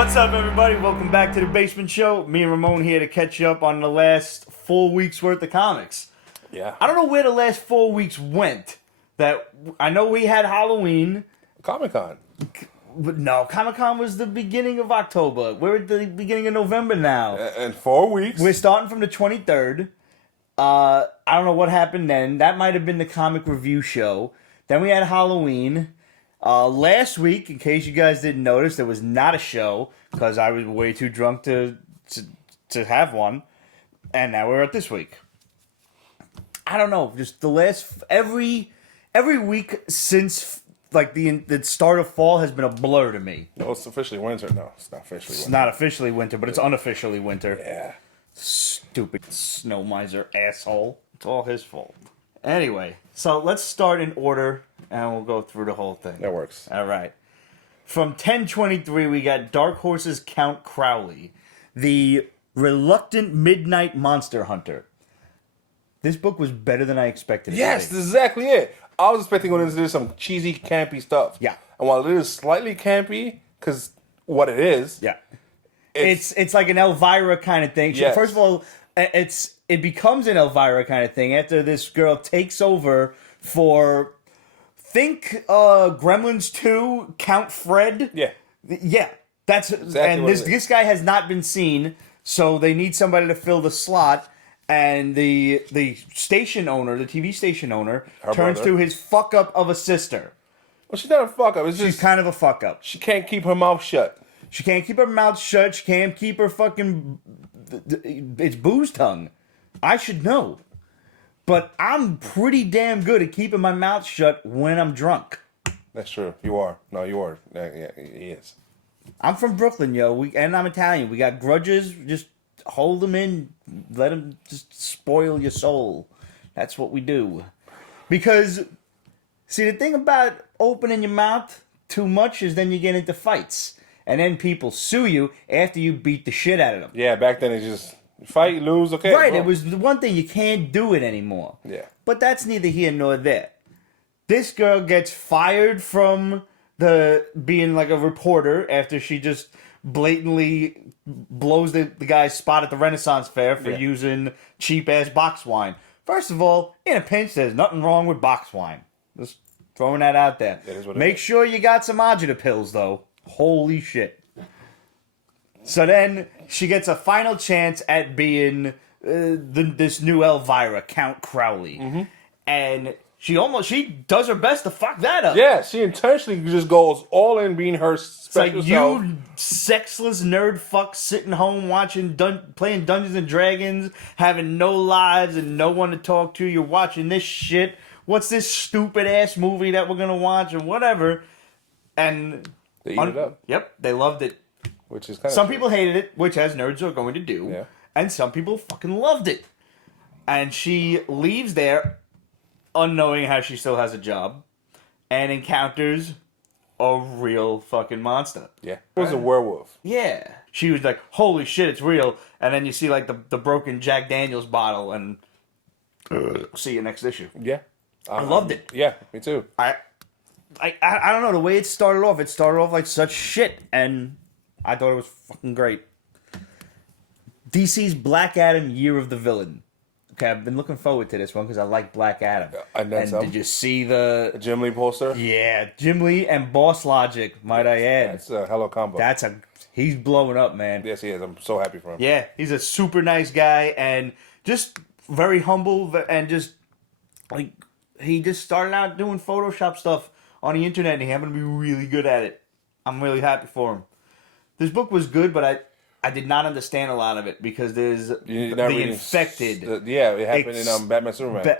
What's up, everybody? Welcome back to the Basement Show. Me and Ramon here to catch you up on the last 4 weeks worth of comics. Yeah. I don't know where the last 4 weeks went. That I know we had Halloween. Comic-Con. But no, Comic-Con was the beginning of October. We're at the beginning of November now. In 4 weeks. We're starting from the 23rd. I don't know what happened then. That might have been the comic review show. Then we had Halloween. Last week, in case you guys didn't notice, there was not a show because I was way too drunk to have one. And now we're at this week. I don't know. Just the last every week since like the start of fall has been a blur to me. No, it's officially winter. No, it's not officially winter. It's not officially winter, but it's unofficially winter. Yeah. Stupid snow miser asshole. It's all his fault. Anyway, so let's start in order, and we'll go through the whole thing. That works. All right. From 1023, we got Dark Horse's Count Crowley, the reluctant midnight monster hunter. This book was better than I expected. Yes, this is exactly it. I was expecting going into this some cheesy, campy stuff. Yeah. And while it is slightly campy, because what it is. Yeah. It's like an Elvira kind of thing. Yes. First of all, it becomes an Elvira kind of thing after this girl takes over for, think Gremlins 2, Count Fred. Yeah. Yeah. That's exactly and this guy has not been seen, so they need somebody to fill the slot. And the station owner, the TV station owner, Her turns brother. to his fuck up of a sister. Well, she's not a fuck up. It's She's just kind of a fuck up. she can't keep her mouth shut. She can't keep her mouth shut. She can't keep her fucking... It's booze tongue. I should know. But I'm pretty damn good at keeping my mouth shut when I'm drunk. That's true. You are. No, you are. Yeah, he is. I'm from Brooklyn, yo. And I'm Italian. We got grudges. Just hold them in. Let them just spoil your soul. That's what we do. Because, see, the thing about opening your mouth too much is then you get into fights. And then people sue you after you beat the shit out of them. Yeah, back then it's just fight, lose, okay. Right, bro. it was the one thing, you can't do it anymore. Yeah. But that's neither here nor there. This girl gets fired from being like a reporter after she just blatantly blows the guy's spot at the Renaissance Fair for using cheap-ass box wine. First of all, in a pinch, there's nothing wrong with box wine. Just throwing that out there. That is what it Make is. sure you got some agita pills, though. Holy shit. So then she gets a final chance at being this new Elvira, Count Crowley. Mm-hmm. And she does her best to fuck that up. Yeah, she intentionally just goes all in being her special It's like self. you sexless nerd fuck sitting home watching playing Dungeons and Dragons, having no lives and no one to talk to. You're watching this shit. What's this stupid ass movie that we're gonna watch or whatever? And They eat it up. Yep, they loved it. Which is kind of Some people hated it, which as nerds are going to do. Yeah. And some people fucking loved it. And she leaves there unknowing how she still has a job and encounters a real fucking monster. Yeah. It was a werewolf. Yeah. She was like, holy shit, it's real. And then you see like the broken Jack Daniels bottle and see you next issue. Yeah. I loved it. Yeah, me too. I don't know, the way it started off like such shit, and I thought it was fucking great. DC's Black Adam Year of the Villain. Okay, I've been looking forward to this one because I like Black Adam. And did you see the... Jim Lee poster? Yeah, Jim Lee and Boss Logic, might I add. That's a hello combo. He's blowing up, man. Yes, he is. I'm so happy for him. Yeah, he's a super nice guy and just very humble and just like he just started out doing Photoshop stuff on the internet and he happened to be really good at it. I'm really happy for him. This book was good, but I did not understand a lot of it because there's the infected. It happened in Batman Superman.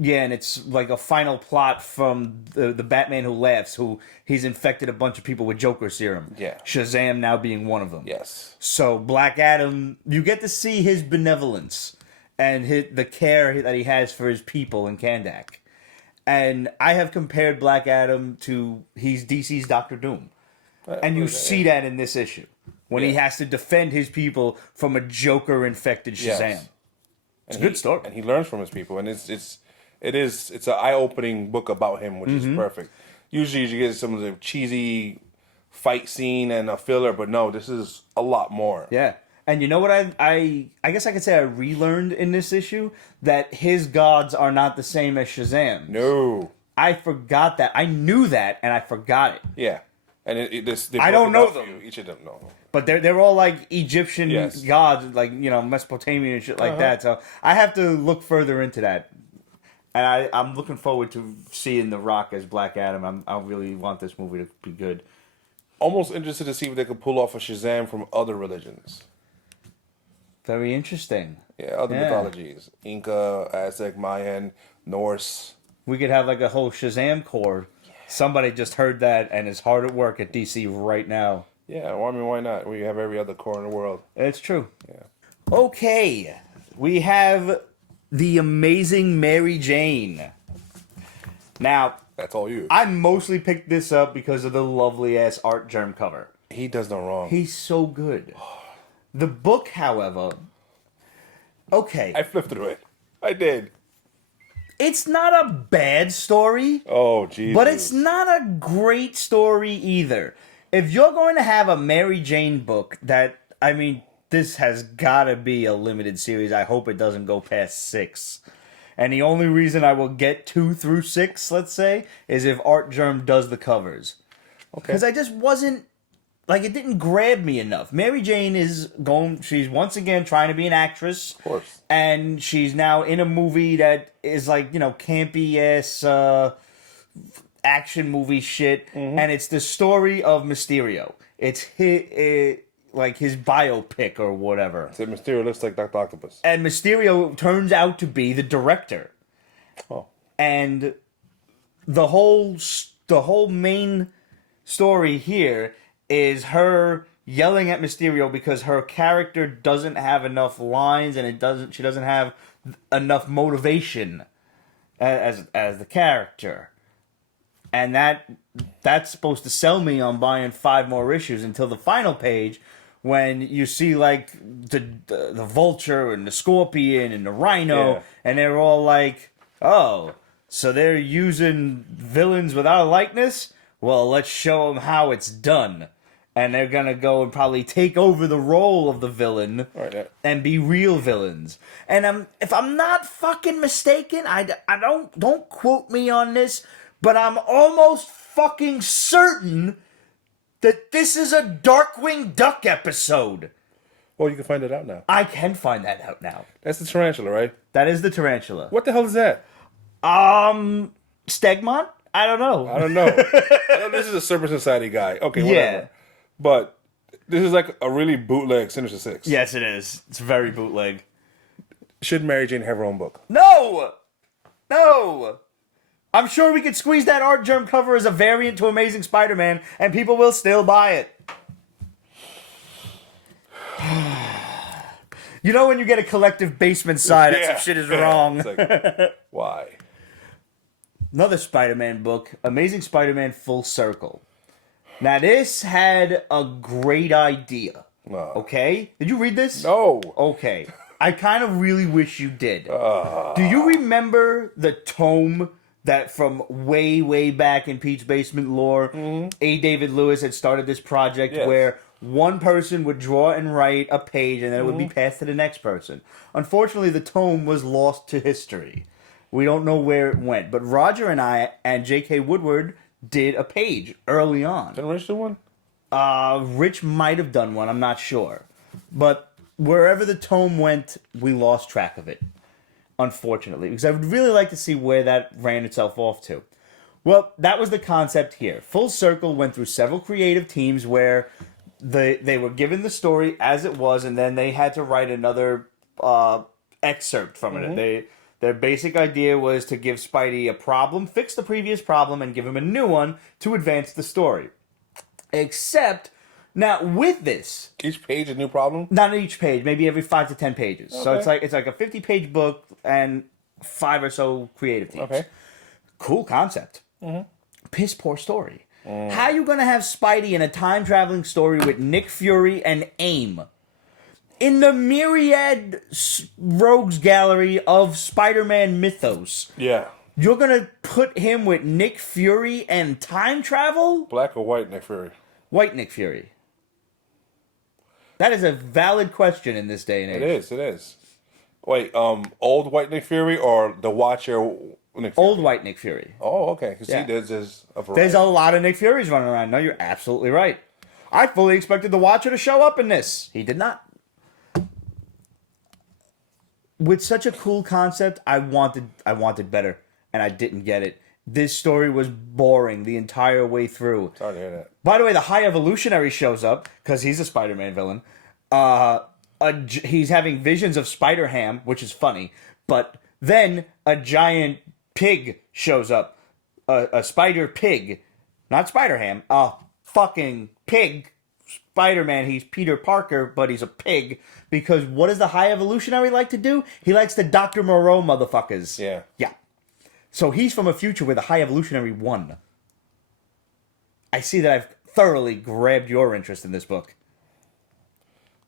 Yeah, and it's like a final plot from the Batman Who Laughs, who he's infected a bunch of people with Joker serum. Yeah. Shazam now being one of them. Yes. So Black Adam, you get to see his benevolence and the care that he has for his people in Kandak. And I have compared Black Adam to he's DC's Doctor Doom. And you see that in this issue. When he has to defend his people from a Joker-infected Shazam. Yes. It's a good story. And he learns from his people. And it's an eye-opening book about him, which is perfect. Usually you get some of the cheesy fight scene and a filler, but no, this is a lot more. Yeah. And you know what I guess I could say I relearned in this issue? That his gods are not the same as Shazam's. No. I forgot that. I knew that, and I forgot it. Yeah. And I don't know them. Each of them, no. But they're all like Egyptian Yes. gods, like, you know, Mesopotamian and shit like that. So I have to look further into that. And I'm looking forward to seeing The Rock as Black Adam. I really want this movie to be good. Almost interested to see if they could pull off a Shazam from other religions. Very interesting. Yeah, other mythologies. Inca, Aztec, Mayan, Norse. We could have like a whole Shazam corps. Yeah. Somebody just heard that and is hard at work at DC right now. Yeah, well, I mean, why not? We have every other corps in the world. It's true. Yeah. Okay. We have the amazing Mary Jane. Now, that's all you. I mostly picked this up because of the lovely ass art germ cover. He does no wrong. He's so good. The book, however, okay. I flipped through it. I did. It's not a bad story. Oh, Jesus. But it's not a great story either. If you're going to have a Mary Jane book this has got to be a limited series. I hope it doesn't go past 6. And the only reason I will get 2 through 6, let's say, is if Art Germ does the covers. Okay. Because I just wasn't, it didn't grab me enough. Mary Jane she's once again trying to be an actress. Of course. And she's now in a movie that is campy-ass action movie shit. Mm-hmm. And it's the story of Mysterio. It's his biopic or whatever. So Mysterio looks like Dr. Octopus. And Mysterio turns out to be the director. Oh. And the whole main story here is her yelling at Mysterio because her character doesn't have enough lines and she doesn't have enough motivation as the character. And that's supposed to sell me on buying 5 more issues until the final page when you see the Vulture and the Scorpion and the Rhino and they're all like, oh, so they're using villains without a likeness? Well, let's show them how it's done. And they're going to go and probably take over the role of the villain and be real villains. And if I'm not fucking mistaken, I don't quote me on this, but I'm almost fucking certain that this is a Darkwing Duck episode. Well, you can find it out now. I can find that out now. That's the tarantula, right? That is the tarantula. What the hell is that? Stegmont? I don't know. I know this is a Serpent Society guy. Okay, whatever. Yeah. But this is like a really bootleg Sinister Six. Yes, it is. It's very bootleg. Should Mary Jane have her own book? No! I'm sure we could squeeze that art germ cover as a variant to Amazing Spider-Man, and people will still buy it. You know when you get a collective basement sigh that some shit is wrong. It's why? Another Spider-Man book, Amazing Spider-Man Full Circle. Now, this had a great idea. Okay? Did you read this? No. Okay. I kind of really wish you did. Do you remember the tome that from way, way back in Pete's Basement lore, A. David Lewis had started this project where one person would draw and write a page and then it would be passed to the next person. Unfortunately, the tome was lost to history. We don't know where it went. But Roger and I and J.K. Woodward did a page early on. Did Rich do one? Rich might have done one. I'm not sure. But wherever the tome went, we lost track of it. Unfortunately. Because I would really like to see where that ran itself off to. Well, that was the concept here. Full Circle went through several creative teams where they were given the story as it was, and then they had to write another excerpt from it. Their basic idea was to give Spidey a problem, fix the previous problem, and give him a new one to advance the story. Except, now with this... Each page a new problem? Not each page, maybe every 5 to 10 pages. Okay. So it's like a 50-page book and 5 or so creative teams. Okay. Cool concept. Piss poor story. How are you going to have Spidey in a time-traveling story with Nick Fury and AIM? In the myriad rogues gallery of Spider-Man mythos. Yeah. You're going to put him with Nick Fury and time travel? Black or white Nick Fury? white Nick Fury? That is a valid question in this day and age. It is. Wait, old white Nick Fury or the Watcher Nick Fury? Old white Nick Fury. Oh, okay. Because Yeah. there's a variety. There's a lot of Nick Furies running around. No, you're absolutely right. I fully expected the Watcher to show up in this. He did not. With such a cool concept, I wanted better, and I didn't get it. This story was boring the entire way through. Sorry to hear that. By the way, the High Evolutionary shows up because he's a Spider-Man villain. He's having visions of Spider-Ham, which is funny. But then a giant pig shows up. A spider pig. Not Spider-Ham. A fucking pig. Spider-Man, he's Peter Parker, but he's a pig. Because what does the High Evolutionary like to do? He likes to Dr. Moreau motherfuckers. Yeah. Yeah. So he's from a future where the High Evolutionary won. I see that I've thoroughly grabbed your interest in this book.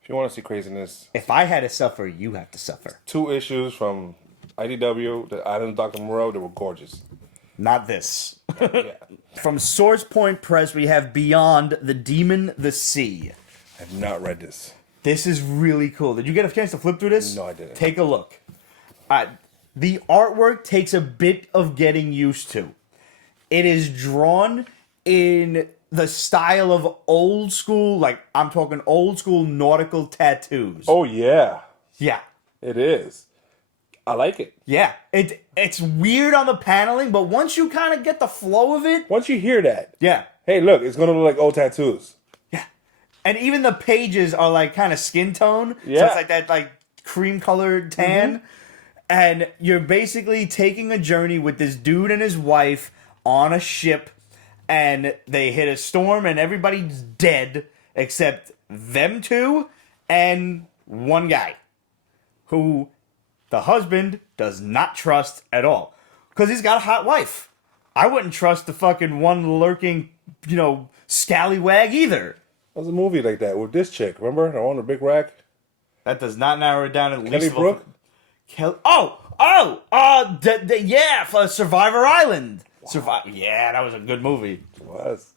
If you want to see craziness, If I had to suffer, you have to suffer. 2 issues from IDW, the Island of Dr. Moreau, they were gorgeous. Not this. Yeah. From Source Point Press, we have Beyond the Demon, the Sea. I have not read this. This is really cool. Did you get a chance to flip through this? No, I didn't. Take a look. The artwork takes a bit of getting used to. It is drawn in the style of old school, like I'm talking old school nautical tattoos. Oh, yeah. Yeah. It is. I like it. Yeah. It's weird on the paneling, but once you kind of get the flow of it, Once you hear that, yeah. hey, look, it's going to look like old tattoos. Yeah. And even the pages are like kind of skin tone. So Yeah. it's like that like cream colored tan. Mm-hmm. And you're basically taking a journey with this dude and his wife on a ship, and they hit a storm and everybody's dead except them two and one guy who the husband does not trust at all because he's got a hot wife. I wouldn't trust the fucking one lurking, scallywag either. There's a movie like that with this chick. Remember? The one on the big rack? That does not narrow it down at Kelly least. Brook? Yeah, for Survivor Island. Wow. Yeah, that was a good movie. It was.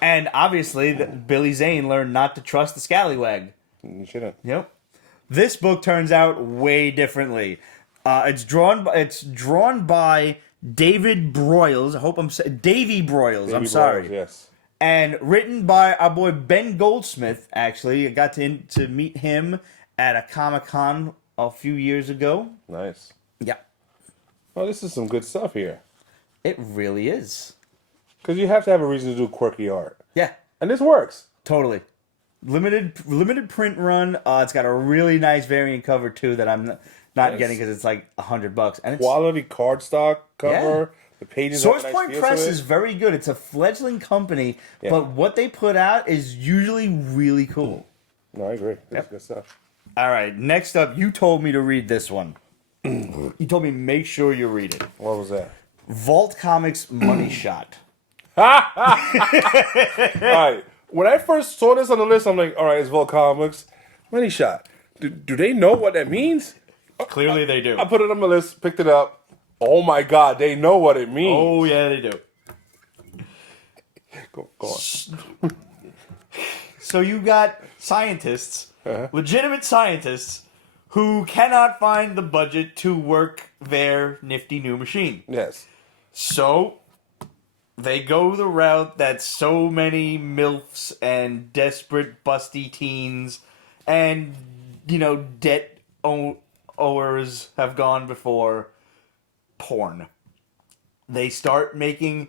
And obviously, Billy Zane learned not to trust the scallywag. You shouldn't. Yep. This book turns out way differently. It's drawn by David Broyles. I hope I'm saying Davy Broyles. I'm sorry. Broyles, yes. And written by our boy Ben Goldsmith. Actually, I got to meet him at a Comic-Con a few years ago. Nice. Yeah. Oh, this is some good stuff here. It really is. Because you have to have a reason to do quirky art. Yeah. And this works. Totally. Limited print run. It's got a really nice variant cover too that I'm not getting because it's like $100. And it's quality cardstock cover. Yeah. The pages. Source have a nice Point feel Press to it. is very good. It's a fledgling company, but what they put out is usually really cool. No, I agree. That's good stuff. All right, next up, you told me to read this one. You told me make sure you read it. What was that? Vault Comics Money Shot. All right. When I first saw this on the list, I'm like, all right, it's Vault Comics. Money Shot. Do they know what that means? Clearly they do. I put it on my list, picked it up. Oh my God, they know what it means. Oh, yeah, they do. Go on. So you got scientists, legitimate scientists, who cannot find the budget to work their nifty new machine. Yes. So they go the route that so many MILFs and desperate busty teens and, debt owers have gone before. Porn. They start making,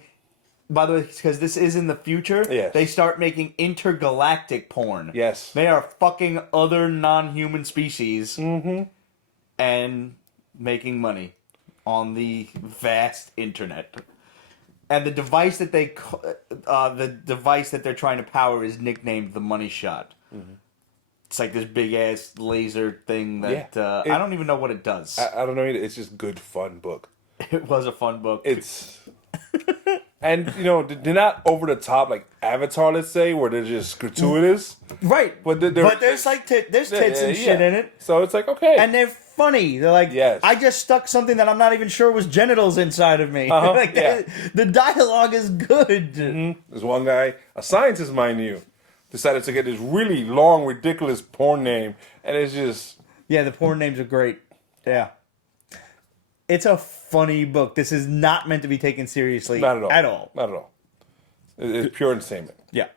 by the way, because this is in the future, they start making intergalactic porn. Yes. They are fucking other non-human species and making money on the vast internet. And the device that they're trying to power is nicknamed the Money Shot. Mm-hmm. It's like this big ass laser thing that I don't even know what it does. I don't know either. It's just good fun book. It was a fun book. It's and they're not over the top like Avatar, let's say, where they're just gratuitous. Right. But there's like there's tits and shit in it. So it's like okay. And they're funny. They're like, I just stuck something that I'm not even sure was genitals inside of me. The dialogue is good. Mm-hmm. There's one guy, a scientist, mind you. decided to get this really long, ridiculous porn name, and it's just... Yeah, the porn names are great. Yeah. It's a funny book. This is not meant to be taken seriously. Not at all. At all. Not at all. It's pure entertainment. Yeah.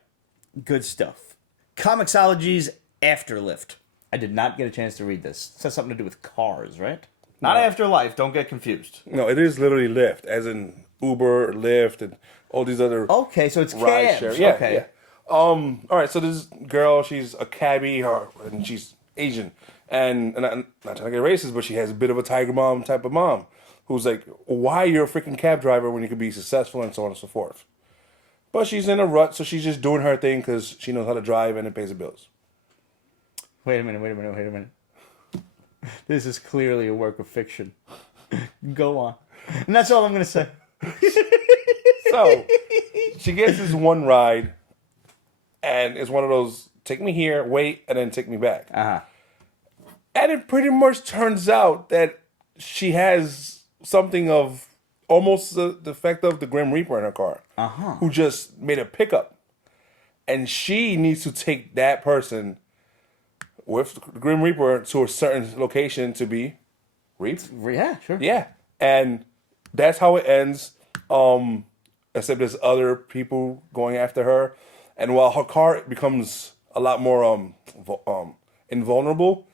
Good stuff. Comixology's Afterlift. I did not get a chance to read this. It has something to do with cars, right? Not Afterlife. Don't get confused. No, it is literally Lyft, as in Uber, Lyft, and all these other... Okay, so it's ride cabs. share. Yeah, okay. yeah. All right, so this girl, she's a cabbie, and she's Asian. And not trying to get racist, but she has a bit of a tiger mom type of mom who's like, why you're a freaking cab driver when you could be successful and so on and so forth. But she's in a rut, so she's just doing her thing because she knows how to drive and it pays the bills. Wait a minute. This is clearly a work of fiction. Go on. And that's all I'm going to say. So she gets this one ride, and it's one of those, take me here, wait, and then take me back. Uh-huh. And it pretty much turns out that she has something of almost the effect of the Grim Reaper in her car, who just made a pickup. And she needs to take that person with the Grim Reaper to a certain location to be reaped. Yeah, sure. Yeah. And that's how it ends. Except there's other people going after her. And while her car becomes a lot more invulnerable,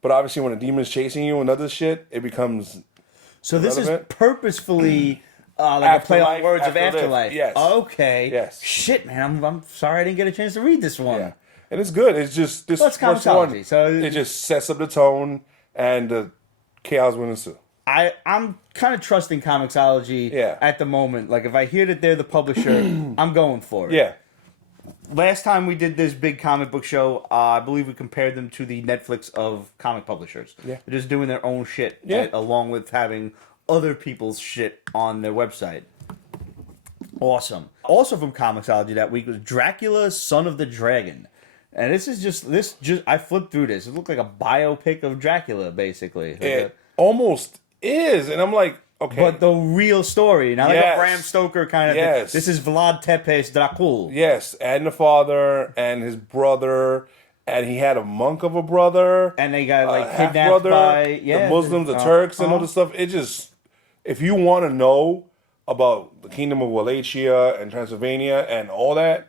but obviously when a demon's chasing you and other shit, it becomes So this is irrelevant. Purposefully like a play on words of Afterlift, Afterlife. yes. Okay. Yes. Shit, man, I'm sorry I didn't get a chance to read this one. Yeah. And it's good. It's just this Well, it's first Comixology, one. so it just sets up the tone, and the chaos will ensue. I'm kind of trusting Comixology at the moment. Like, if I hear that they're the publisher, I'm going for it. Yeah. Last time we did this big comic book show, I believe we compared them to the Netflix of comic publishers. Yeah. They're just doing their own shit, along with having other people's shit on their website. Awesome. Also from Comixology that week was Dracula, Son of the Dragon. And this just I flipped through this. It looked like a biopic of Dracula, basically. It almost is. And I'm like, okay. But the real story, not like a Bram Stoker kind of thing. This is Vlad Tepes Dracul. Yes, and the father and his brother, and he had a monk of a brother. And they got like kidnapped by the Muslims, the Turks, and all this stuff. It just, if you want to know about the kingdom of Wallachia and Transylvania and all that,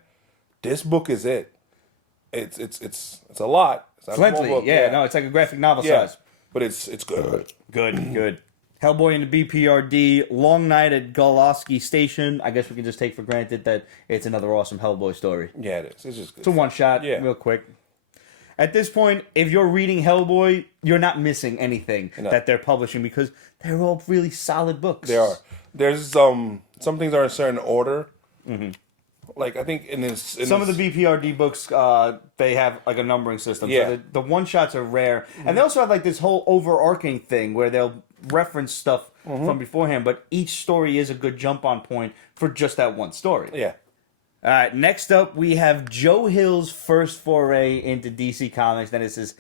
this book is it. It's a lot. It's not a small Plenty, book. no, it's like a graphic novel size. But it's good. Good. Hellboy and the BPRD, Long Night at Goloski Station. I guess we can just take for granted that it's another awesome Hellboy story. Yeah, it is. It's just good. It's a one-shot, real quick. At this point, if you're reading Hellboy, you're not missing anything that they're publishing because they're all really solid books. They are. There's some things are in a certain order. Mm-hmm. Like, I think some of the BPRD books, they have like a numbering system. Yeah. So the one-shots are rare. And they also have like this whole overarching thing where they'll reference stuff from beforehand, but each story is a good jump-on point for just that one story. Yeah. All right, next up we have Joe Hill's first foray into DC Comics. That is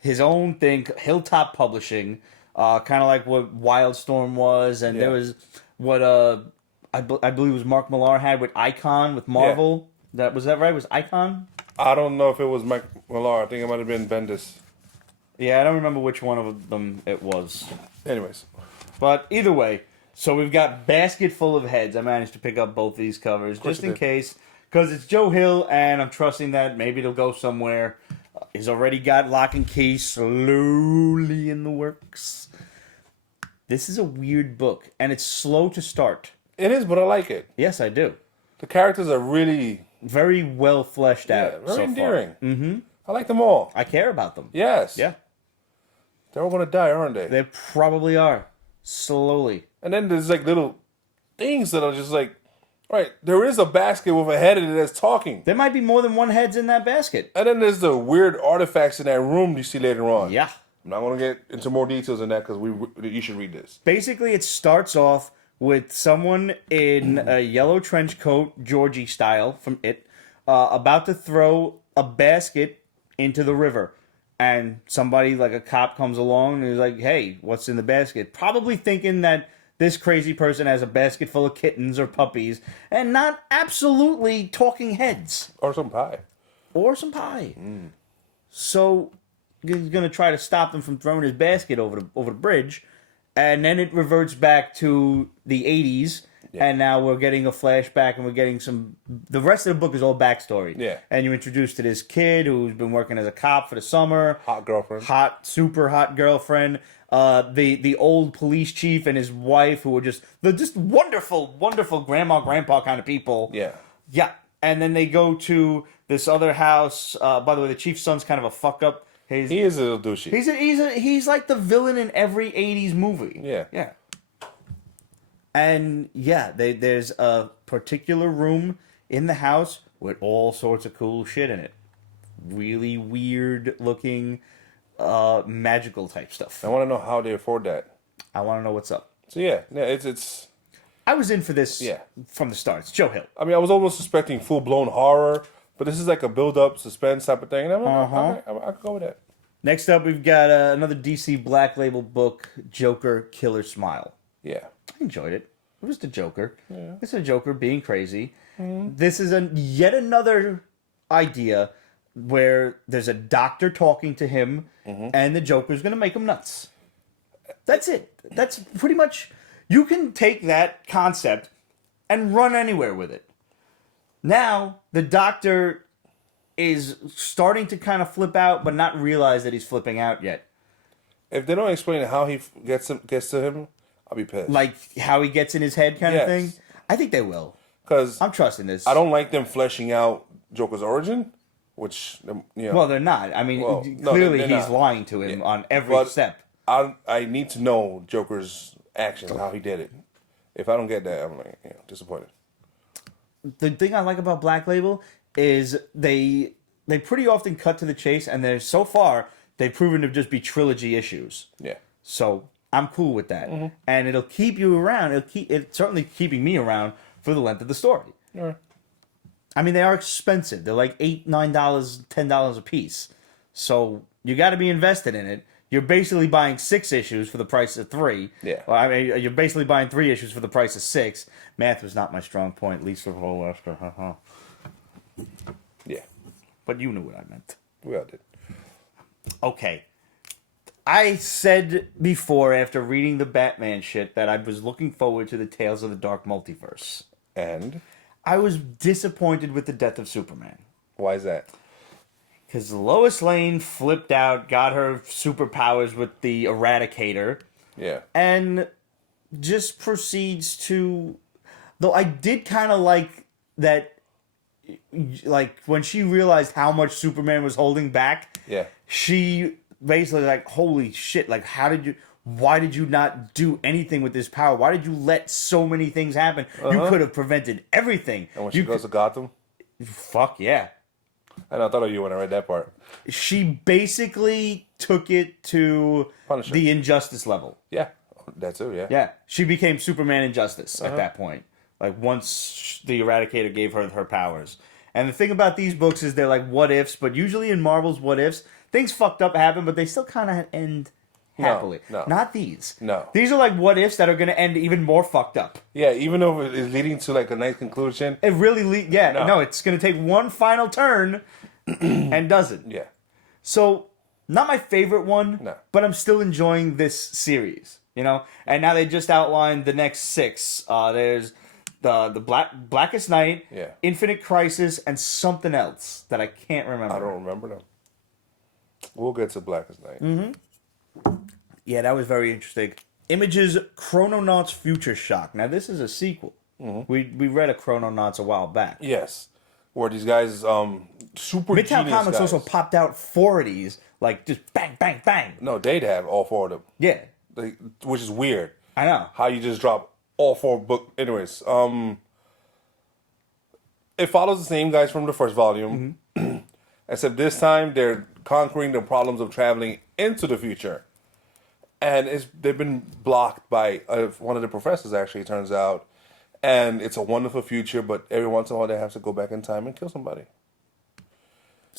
his own thing, Hilltop Publishing, kind of like what Wildstorm was, and there was what I believe was Mark Millar had with Icon with Marvel. Yeah. Was that right? Was Icon? I don't know if it was Mike Millar. I think it might have been Bendis. Yeah, I don't remember which one of them it was. Anyways. But either way, so we've got Basketful of Heads. I managed to pick up both these covers just in case. Because it's Joe Hill, and I'm trusting that maybe it'll go somewhere. He's already got Locke and Key slowly in the works. This is a weird book, and it's slow to start. It is, but I like it. Yes, I do. The characters are really... very well fleshed out very so endearing. far. Mm-hmm. I like them all. I care about them. Yes. Yeah. They're all going to die, aren't they? They probably are. Slowly. And then there's like little things that are just like, all right, there is a basket with a head in it that's talking. There might be more than one heads in that basket. And then there's the weird artifacts in that room you see later on. Yeah. I'm not going to get into more details on that because you should read this. Basically, it starts off with someone in a yellow trench coat, Georgie style, from It, about to throw a basket into the river. And somebody, like a cop, comes along and is like, hey, what's in the basket? Probably thinking that this crazy person has a basket full of kittens or puppies and not absolutely talking heads. Or some pie. or some pie. So he's going to try to stop them from throwing his basket over the bridge. And then it reverts back to the 80s. Yeah. And now we're getting a flashback and we're getting the rest of the book is all backstory. Yeah. And you're introduced to this kid who's been working as a cop for the summer. Hot girlfriend. Super hot girlfriend. The old police chief and his wife who were just wonderful, wonderful grandpa kind of people. Yeah. Yeah. And then they go to this other house. By the way, the chief's son's kind of a fuck up. He is a little douchey. He's like the villain in every 80s movie. Yeah. Yeah. And yeah, there's a particular room in the house with all sorts of cool shit in it. Really weird looking magical type stuff. I want to know how they afford that. I want to know what's up. So yeah, it's I was in for this from the start. It's Joe Hill. I mean, I was almost expecting full-blown horror, but this is like a build-up suspense type of thing. And I could go with that. Next up, we've got another DC Black Label book, Joker Killer Smile. Yeah. I enjoyed it. It was the Joker. Yeah. It's a Joker being crazy. This is yet another idea where there's a doctor talking to him, and the Joker's going to make him nuts. That's it. That's pretty much... You can take that concept and run anywhere with it. Now, the doctor is starting to kind of flip out, but not realize that he's flipping out yet. If they don't explain how he gets to him, I'll be pissed. Like how he gets in his head kind of thing? I think they will. Because I'm trusting this. I don't like them fleshing out Joker's origin, which, Well, they're not. I mean, clearly he's not lying to him on every step. I need to know Joker's actions, how he did it. If I don't get that, I'm like, disappointed. The thing I like about Black Label is they pretty often cut to the chase, and so far they've proven to just be trilogy issues. Yeah. So I'm cool with that, and it'll keep you around. It's certainly keeping me around for the length of the story. Yeah. I mean, they are expensive. They're like $8, $9, $10 a piece. So you got to be invested in it. You're basically buying 6 issues for the price of 3. Yeah. Well, I mean, you're basically buying 3 issues for the price of 6. Math was not my strong point, at least for the whole after. Yeah. But you knew what I meant. We all did. Okay. I said before, after reading the Batman shit, that I was looking forward to the Tales of the Dark Multiverse. And? I was disappointed with the death of Superman. Why is that? Because Lois Lane flipped out, got her superpowers with the Eradicator. Yeah. And just proceeds to... Though I did kind of like that... Like, when she realized how much Superman was holding back... Yeah. She basically like, holy shit, like, why did you not do anything with this power? Why did you let so many things happen? You could have prevented everything. And when she goes to Gotham? Fuck yeah. And I thought of you when I read that part. She basically took it to Punisher. The Injustice level. Yeah, that's it, yeah. Yeah, she became Superman Injustice at that point. Like, once the Eradicator gave her powers. And the thing about these books is they're like what-ifs, but usually in Marvel's what-ifs, things fucked up happen, but they still kind of end happily. No. Not these. No. These are like what-ifs that are going to end even more fucked up. Yeah, even though it's leading to like a nice conclusion. It really, no, it's going to take one final turn and doesn't. Yeah. So, not my favorite one, No. but I'm still enjoying this series, you know? And now they just outlined the next 6. There's the Blackest Night, Yeah. Infinite Crisis, and something else that I can't remember. I don't remember them. We'll get to Blackest Night. Mm-hmm. Yeah, that was very interesting. Image's Chrononauts Futureshock. Now, this is a sequel. Mm-hmm. We read a Chrononauts a while back. Yes. Where these guys, super Midtown genius Comics guys. also popped out 4 of these, like, just bang, bang, bang. No, they'd have all 4 of them. Yeah. Which is weird. I know. How you just drop all 4 books. Anyways, it follows the same guys from the first volume. Mm-hmm. Except this time, they're conquering the problems of traveling into the future. And they've been blocked by one of the professors, actually, it turns out. And it's a wonderful future, but every once in a while they have to go back in time and kill somebody.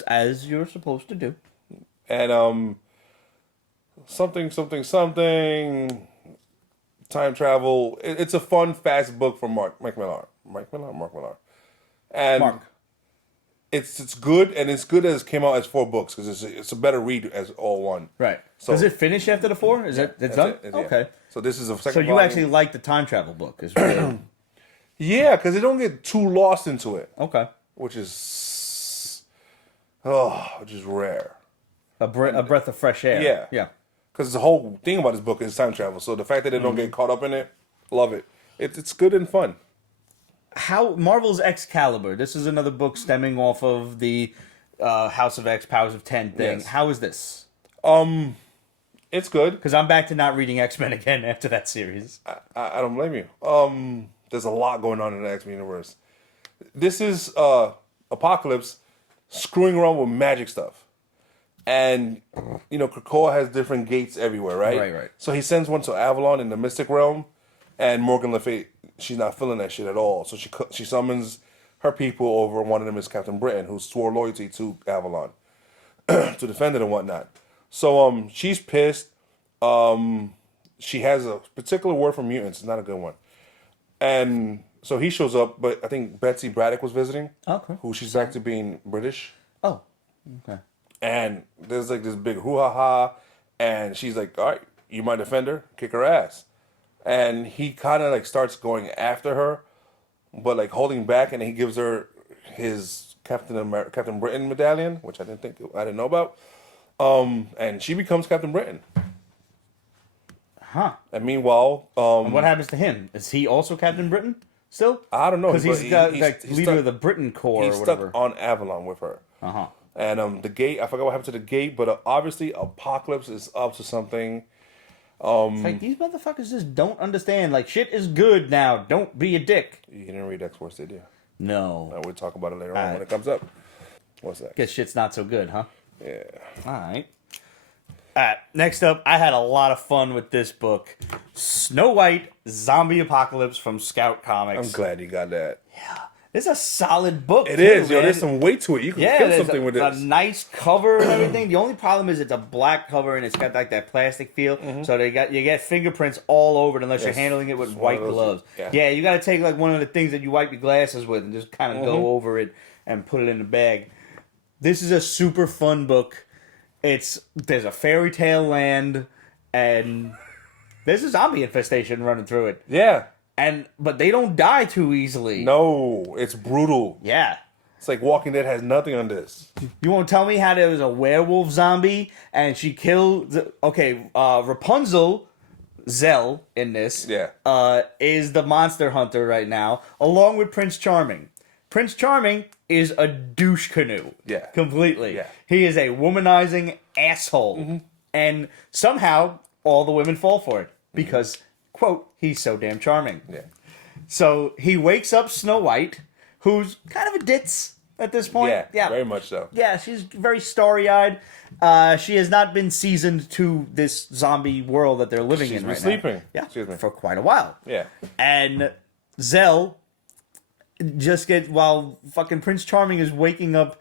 As you're supposed to do. And something, time travel. It's a fun, fast book from Mark Millar. And Mark. it's good, and it's good as it came out as 4 books because it's a better read as all one. Right. So, does it finish after the 4? Is that it's done? Okay. So this is a second. So you volume. actually like the time travel book, is really... Yeah, because they don't get too lost into it. Okay. Which is rare. A breath of fresh air. Yeah. Yeah. Because the whole thing about this book is time travel. So the fact that they don't get caught up in it, love it. It's good and fun. How Marvel's Excalibur. This is another book stemming off of the House of X, Powers of 10 thing. Yes. How is this? It's good. Because I'm back to not reading X-Men again after that series. I don't blame you. There's a lot going on in the X-Men universe. This is Apocalypse screwing around with magic stuff. And, Krakoa has different gates everywhere, right? Right. So he sends one to Avalon in the Mystic Realm, and Morgan Le Fay, she's not feeling that shit at all. So she summons her people over. One of them is Captain Britain, who swore loyalty to Avalon to defend it and whatnot. So she's pissed. She has a particular word for mutants. It's not a good one. And so he shows up, but I think Betsy Braddock was visiting. Okay. Who she's back to being British. Oh, okay. And there's like this big hoo-ha-ha, and she's like, all right, you my defender, kick her ass. And he kind of like starts going after her, but like holding back, and he gives her his Captain Britain medallion, which I didn't know about. And she becomes Captain Britain. Huh. And meanwhile, and what happens to him? Is he also Captain Britain still? I don't know. Because he's leader stuck, of the Britain Corps he's or whatever. stuck on Avalon with her. Uh-huh. And the gate, I forgot what happened to the gate, but obviously Apocalypse is up to something. It's like, these motherfuckers just don't understand. Like, shit is good now. Don't be a dick. You didn't read X-Force, did you? No. We'll talk about it later on when it comes up. What's that? Guess shit's not so good, huh? Yeah. All right. Next up, I had a lot of fun with this book. Snow White Zombie Apocalypse from Scout Comics. I'm glad you got that. Yeah. It's a solid book. It is, yo. There's some weight to it. You can kill something with this. A nice cover and everything. The only problem is it's a black cover and it's got like that plastic feel. Mm-hmm. So you get fingerprints all over it unless you're handling it with white gloves. Yeah, you got to take like one of the things that you wipe your glasses with and just kind of go over it and put it in the bag. This is a super fun book. There's a fairy tale land and there's a zombie infestation running through it. Yeah. But they don't die too easily. No, it's brutal. Yeah. It's like Walking Dead has nothing on this. You won't tell me how there was a werewolf zombie and she killed... Rapunzel, Zell, in this, is the monster hunter right now, along with Prince Charming. Prince Charming is a douche canoe. Yeah. Completely. Yeah. He is a womanizing asshole. Mm-hmm. And somehow, all the women fall for it. Because... quote, he's so damn charming. Yeah. So he wakes up Snow White, who's kind of a ditz at this point. Yeah, very much so. Yeah, she's very starry-eyed. She has not been seasoned to this zombie world that they're living in right now. She's been sleeping. Yeah, for quite a while. Yeah. And Zell while fucking Prince Charming is waking up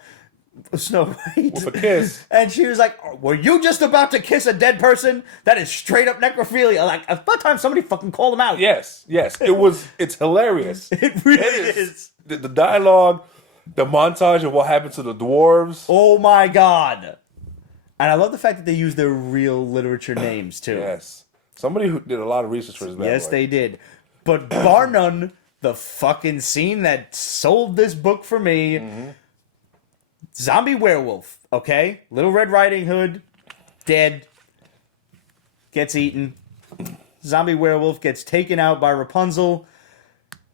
Snow White with a kiss, and she was like, "Were you just about to kiss a dead person? That is straight up necrophilia." Like, about time somebody fucking called him out. Yes. It's hilarious. It really is. The dialogue, the montage of what happened to the dwarves. Oh my god! And I love the fact that they use their real literature names too. Yes, somebody who did a lot of research for this. Yes, they did. But bar none, the fucking scene that sold this book for me. Mm-hmm. Zombie werewolf, okay? Little Red Riding Hood, dead, gets eaten. Zombie werewolf gets taken out by Rapunzel.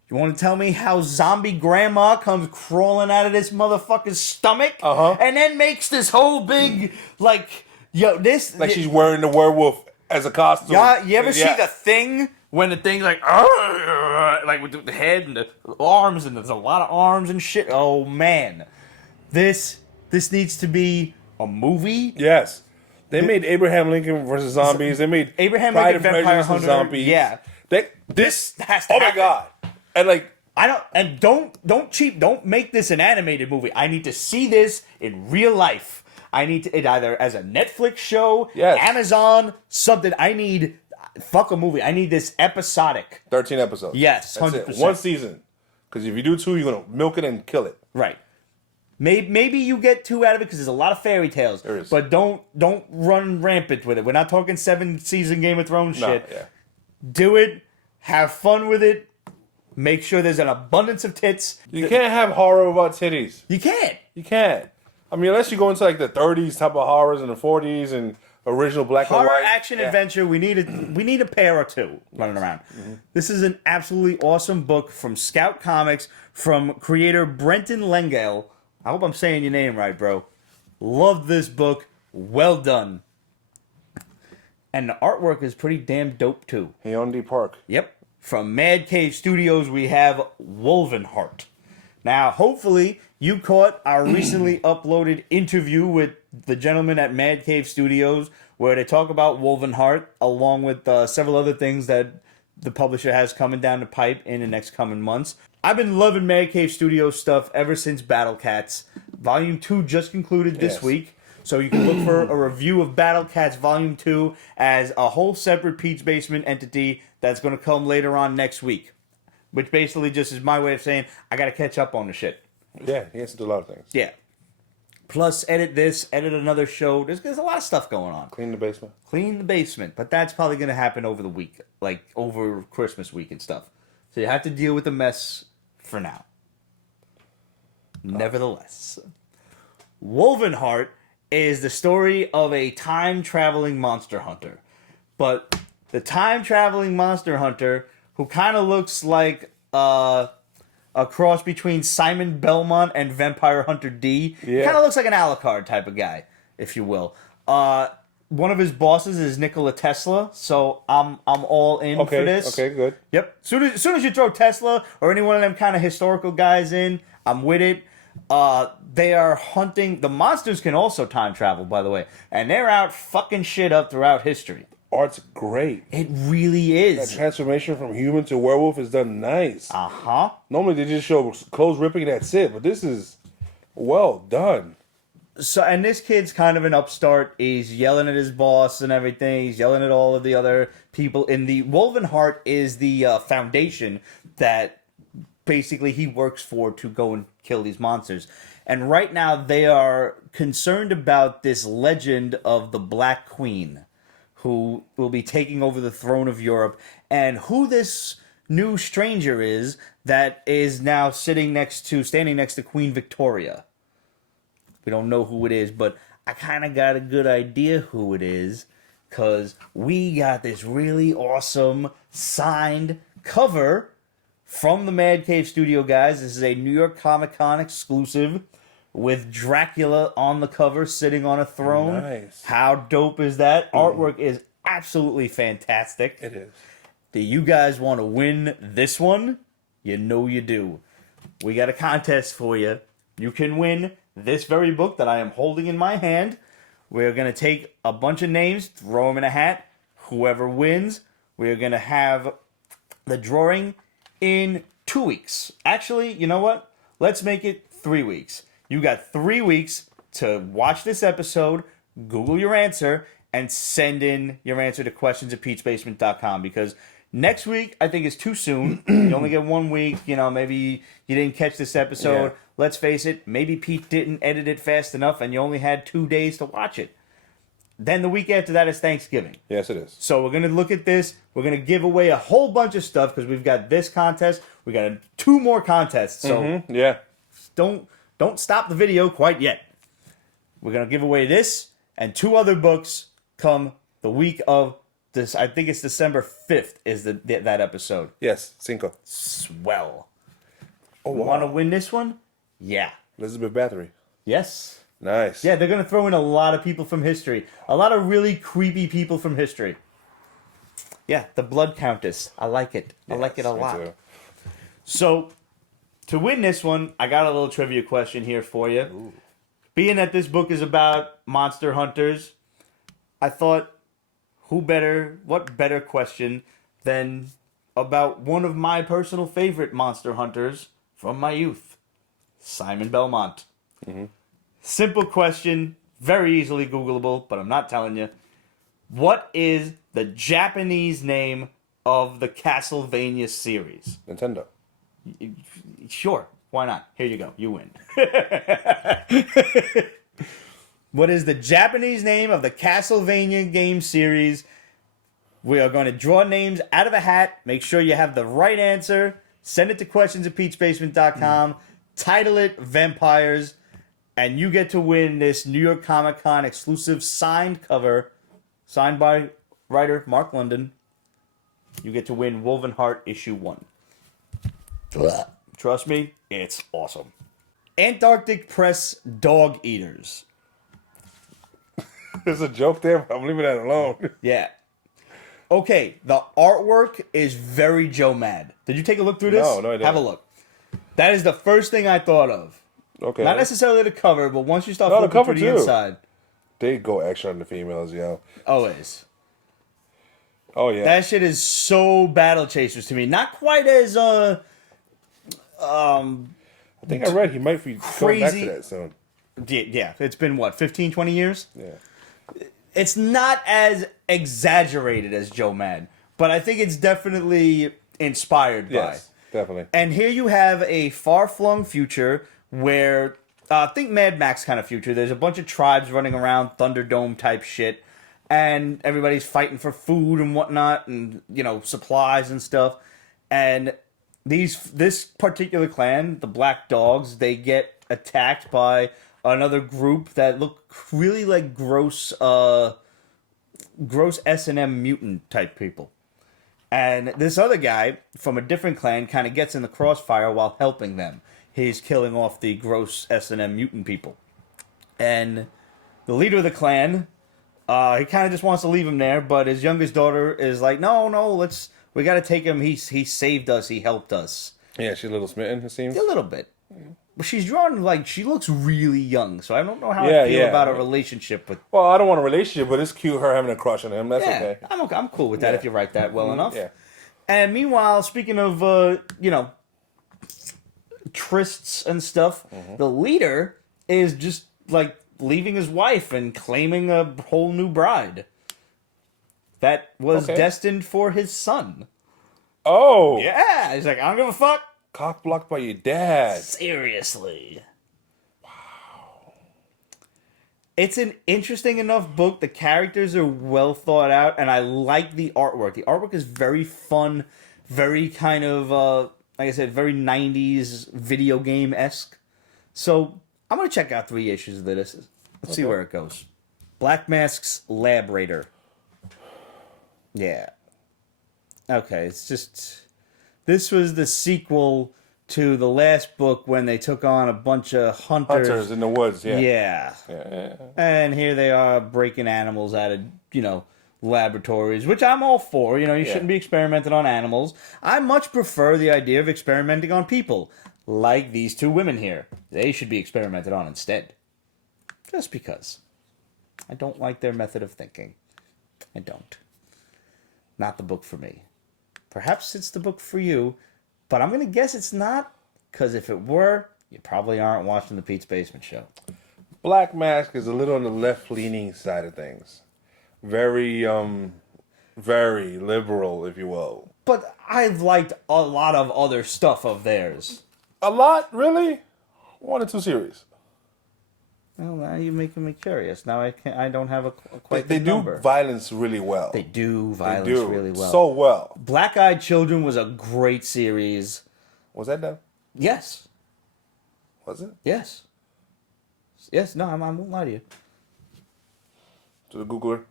You want to tell me how zombie grandma comes crawling out of this motherfucker's stomach? Uh-huh. And then makes this whole big, she's wearing the werewolf as a costume. Yeah, you ever see the Thing? When the thing's like with the head and the arms, and there's a lot of arms and shit. Oh, man. This needs to be a movie. Yes. They made Abraham Lincoln versus zombies. They made Abraham Lincoln Vampire Hunter. Zombies. Yeah. This has to happen. Oh my god. And don't make this an animated movie. I need to see this in real life. I need it either as a Netflix show, Amazon, something. Fuck a movie. I need this episodic. 13 episodes. Yes, 100%. That's it. One season. Because if you do 2, you're going to milk it and kill it. Right. Maybe you get 2 out of it because there's a lot of fairy tales. There is. But don't run rampant with it. We're not talking 7-season Game of Thrones shit. Yeah. Do it. Have fun with it. Make sure there's an abundance of tits. You can't have horror without titties. You can't. You can't. I mean, unless you go into like the 30s type of horrors and the 40s and original black and Horror, white. action, adventure. We need a pair or two running around. Mm-hmm. This is an absolutely awesome book from Scout Comics from creator Brenton Lengale. I hope I'm saying your name right, bro. Love this book. Well done. And the artwork is pretty damn dope too. Hyundai Park. Yep. From Mad Cave Studios, we have Wolvenheart. Now, hopefully, you caught our recently uploaded interview with the gentleman at Mad Cave Studios, where they talk about Wolvenheart, along with several other things that the publisher has coming down the pipe in the next coming months. I've been loving Mad Cave Studios stuff ever since Battle Cats. Volume 2 just concluded this week. So you can look for a review of Battle Cats Volume 2 as a whole separate Pete's Basement entity that's going to come later on next week. Which basically just is my way of saying, I got to catch up on the shit. Yeah, he has to do a lot of things. Yeah. Plus, edit this, edit another show. There's a lot of stuff going on. Clean the basement. Clean the basement. But that's probably going to happen over the week. Like, over Christmas week and stuff. So you have to deal with the mess for now. Nevertheless. Wolvenheart is the story of a time-traveling monster hunter. But the time-traveling monster hunter, who kind of looks like a cross between Simon Belmont and Vampire Hunter D. Yeah. Kind of looks like an Alucard type of guy, if you will. One of his bosses is Nikola Tesla, so I'm all in for this. Okay, good. Yep. Soon as you throw Tesla or any one of them kind of historical guys in, I'm with it. They are hunting. The monsters can also time travel, by the way, and they're out fucking shit up throughout history. Art's great. It really is. That transformation from human to werewolf is done nice. Normally they just show clothes ripping, that's it, but this is well done. So, and this kid's kind of an upstart. He's yelling at his boss and everything. He's yelling at all of the other people. In the Wolvenheart is the foundation that basically he works for to go and kill these monsters. And right now they are concerned about this legend of the Black Queen, who will be taking over the throne of Europe, and who this new stranger is that is now standing next to Queen Victoria. We don't know who it is, but I kind of got a good idea who it is, because we got this really awesome signed cover from the Mad Cave Studio guys. This is a New York Comic Con exclusive with Dracula on the cover sitting on a throne. Nice. How dope is that? Artwork is absolutely fantastic. It is. Do you guys want to win this one? You know you do. We got a contest for you. You can win this very book that I am holding in my hand. We're going to take a bunch of names, throw them in a hat. Whoever wins, we're going to have the drawing in 2 weeks. Actually, you know what? Let's make it 3 weeks. You got 3 weeks to watch this episode, Google your answer, and send in your answer to questions@peachbasement.com, because next week I think is too soon. You only get 1 week. You know, maybe you didn't catch this episode. Yeah. Let's face it, maybe Pete didn't edit it fast enough and you only had 2 days to watch it. Then the week after that is Thanksgiving. Yes, it is. So we're going to look at this. We're going to give away a whole bunch of stuff because we've got this contest. We got 2 more contests. So yeah, don't stop the video quite yet. We're going to give away this and 2 other books come the week of this. I think it's December 5th is that episode. Yes, Cinco. Swell. Oh, wow. Want to win this one? Yeah. Elizabeth Bathory. Yes. Nice. Yeah, they're going to throw in a lot of people from history. A lot of really creepy people from history. Yeah, the Blood Countess. I like it. I like it a lot. Too. So, to win this one, I got a little trivia question here for you. Ooh. Being that this book is about monster hunters, I thought, what better question than about one of my personal favorite monster hunters from my youth, Simon Belmont. Mm-hmm. Simple question, very easily Googleable, but I'm not telling you. What is the Japanese name of the Castlevania series? Nintendo. Sure. Why not? Here you go. You win. What is the Japanese name of the Castlevania game series? We are going to draw names out of a hat. Make sure you have the right answer. Send it to questions@petesbasement.com. Title it Vampires. And you get to win this New York Comic Con exclusive signed cover. Signed by writer Mark London. You get to win Wolvenheart issue 1. Trust me, it's awesome. Antarctic Press Dog Eaters. There's a joke there, but I'm leaving that alone. Yeah. Okay, the artwork is very Joe Mad. Did you take a look through this? No, I didn't. Have a look. That is the first thing I thought of. Okay. Not necessarily the cover, but once you start the looking cover through the too. inside. They go extra on the females, yo. Always. Oh, yeah. That shit is so Battle Chasers to me. Not quite as, I think I read he might be going back crazy. to that soon. Yeah, it's been, what, 15, 20 years? Yeah. It's not as exaggerated as Joe Mad, but I think it's definitely inspired by. Yes, definitely. And here you have a far-flung future where, think Mad Max kind of future. There's a bunch of tribes running around, Thunderdome type shit, and everybody's fighting for food and whatnot, and, you know, supplies and stuff. And this particular clan, the Black Dogs, they get attacked by another group that look really like gross S&M mutant type people. And this other guy from a different clan kind of gets in the crossfire while helping them. He's killing off the gross S&M mutant people. And the leader of the clan, he kind of just wants to leave him there, but his youngest daughter is like, no, we got to take him. He saved us. He helped us. Yeah, she's a little smitten, it seems. A little bit. But she's drawn, like, she looks really young, so I don't know how I feel about a relationship with... Well, I don't want a relationship, but it's cute her having a crush on him. That's okay. I'm cool with that if you write that well enough. Yeah. And meanwhile, speaking of, trysts and stuff, the leader is just, like, leaving his wife and claiming a whole new bride that was destined for his son. Oh! Yeah! He's like, I don't give a fuck. Cock blocked by your dad. Seriously. Wow. It's an interesting enough book. The characters are well thought out, and I like the artwork. The artwork is very fun, very kind of, like I said, very 90s video game-esque. So, I'm going to check out 3 issues of this. Let's see where it goes. Black Mask's Lab Raider. Yeah. Okay, it's just... This was the sequel to the last book when they took on a bunch of hunters. In the woods, yeah. Yeah. And here they are breaking animals out of, laboratories, which I'm all for. You shouldn't be experimenting on animals. I much prefer the idea of experimenting on people, like these 2 women here. They should be experimented on instead. Just because. I don't like their method of thinking. I don't. Not the book for me. Perhaps it's the book for you, but I'm going to guess it's not, because if it were, you probably aren't watching the Pete's Basement Show. Black Mask is a little on the left-leaning side of things. Very, very liberal, if you will. But I've liked a lot of other stuff of theirs. A lot? Really? 1 or 2 series. Well, now you're making me curious. Now I don't have quite They the do number. violence really well. They do violence really well. So well. Black-Eyed Children was a great series. Was that them? Yes. Was it? Yes. Yes, no, I won't lie to you. To the Googler.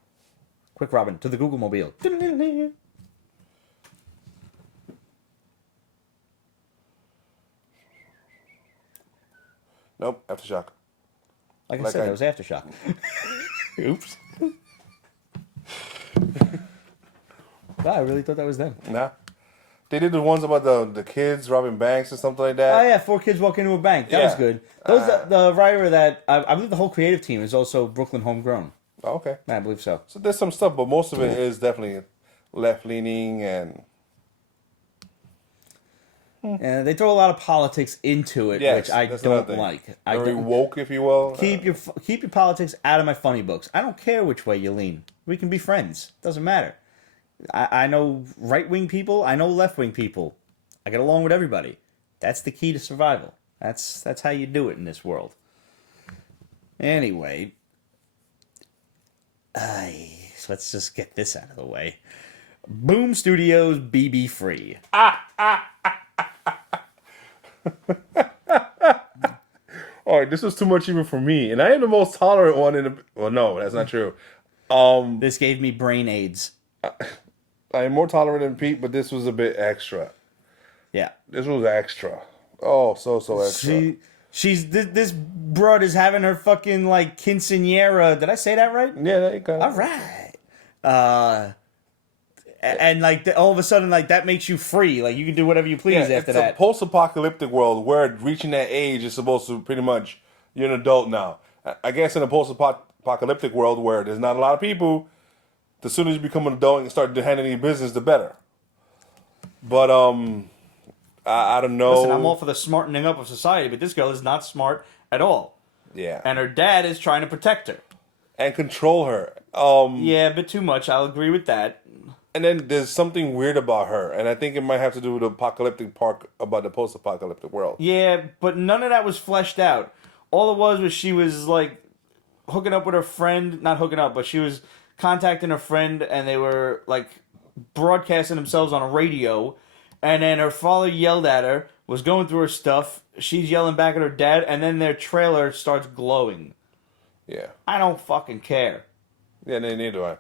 Quick, Robin, to the Google Mobile. Nope, Aftershock. Like I said, it was Aftershock. Oops. Wow, I really thought that was them. Nah. They did the ones about the kids robbing banks or something like that. Oh, yeah, 4 kids walk into a bank. That was good. Those the writer of that, I believe the whole creative team is also Brooklyn homegrown. Oh, okay. I believe so. So there's some stuff, but most of it is definitely left-leaning and... And they throw a lot of politics into it, which I don't like. Very woke, if you will. Keep your politics out of my funny books. I don't care which way you lean. We can be friends. Doesn't matter. I know right-wing people. I know left-wing people. I get along with everybody. That's the key to survival. That's how you do it in this world. Anyway, so let's just get this out of the way. Boom Studios BB Free. All right, this was too much even for me, and I am the most tolerant one in the. Well, no, that's not true. This gave me brain AIDS. I am more tolerant than Pete, but this was a bit extra. Yeah, this was extra. Oh, so extra. This broad is having her fucking like quinceañera. Did I say that right? Yeah, that you kind of. All right. And like all of a sudden, like that makes you free. Like you can do whatever you please after that. It's a post-apocalyptic world where reaching that age is supposed to pretty much you're an adult now. I guess in a post-apocalyptic world where there's not a lot of people, the sooner you become an adult and start handling your business, the better. But I don't know. Listen, I'm all for the smartening up of society, but this girl is not smart at all. Yeah. And her dad is trying to protect her. And control her. Yeah, a bit too much. I'll agree with that. And then there's something weird about her, and I think it might have to do with the apocalyptic part about the post-apocalyptic world. Yeah, but none of that was fleshed out. All it was she was like hooking up with her friend, not hooking up, but she was contacting her friend, and they were like broadcasting themselves on a radio, and then her father yelled at her, was going through her stuff, she's yelling back at her dad, and then their trailer starts glowing. Yeah. I don't fucking care. Yeah, neither do I.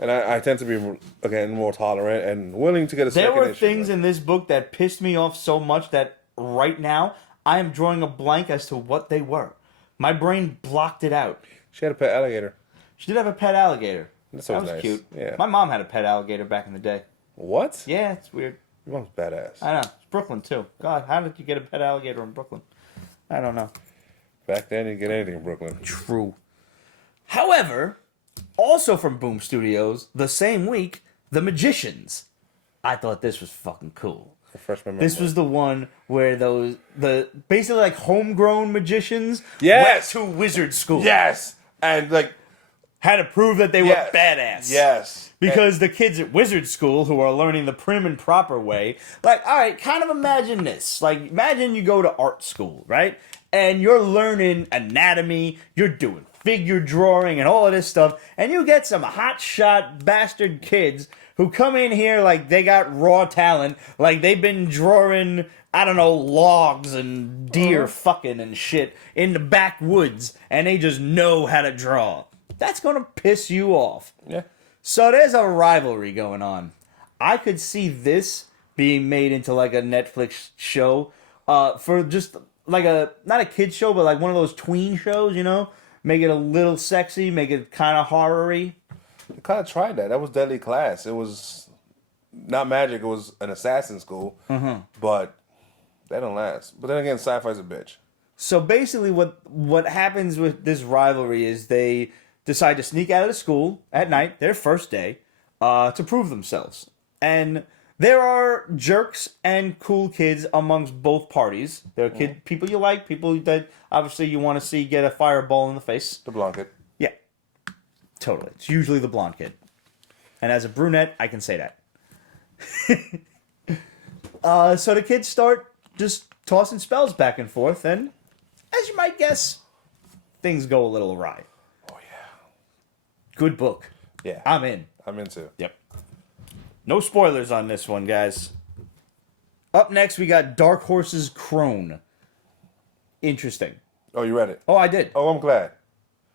And I tend to be, again, more tolerant and willing to get a second issue. There were things in this book that pissed me off so much that right now I am drawing a blank as to what they were. My brain blocked it out. She had a pet alligator. She did have a pet alligator. That was nice. Cute. Yeah. My mom had a pet alligator back in the day. What? Yeah, it's weird. Your mom's badass. I know. It's Brooklyn, too. God, how did you get a pet alligator in Brooklyn? I don't know. Back then, you didn't get anything in Brooklyn. True. However, also from Boom Studios, the same week, The Magicians. I thought this was fucking cool. This was the one where the basically like homegrown magicians went to wizard school. Yes. And like had to prove that they were badass. Yes. Because the kids at wizard school who are learning the prim and proper way, like, all right, kind of imagine this. Like, imagine you go to art school, right? And you're learning anatomy, you're doing figure drawing and all of this stuff, and you get some hotshot bastard kids who come in here like they got raw talent, like they've been drawing, I don't know, logs and deer fucking and shit in the backwoods, and they just know how to draw. That's gonna piss you off. Yeah. So there's a rivalry going on. I could see this being made into like a Netflix show, for just like not a kid show, but like one of those tween shows, you know? Make it a little sexy, make it kind of horror-y. I kind of tried that. That was Deadly Class. It was not magic. It was an assassin school. Mm-hmm. But that don't last. But then again, sci-fi's a bitch. So basically what happens with this rivalry is they decide to sneak out of the school at night, their first day, to prove themselves. And there are jerks and cool kids amongst both parties. There are people you like, people that obviously you want to see get a fireball in the face. The blonde kid. Yeah, totally. It's usually the blonde kid. And as a brunette, I can say that. So the kids start just tossing spells back and forth, and as you might guess, things go a little awry. Oh, yeah. Good book. Yeah. I'm in. I'm into. Yep. No spoilers on this one, guys. Up next, we got Dark Horse's Crone. Interesting. Oh, you read it? Oh, I did. Oh, I'm glad.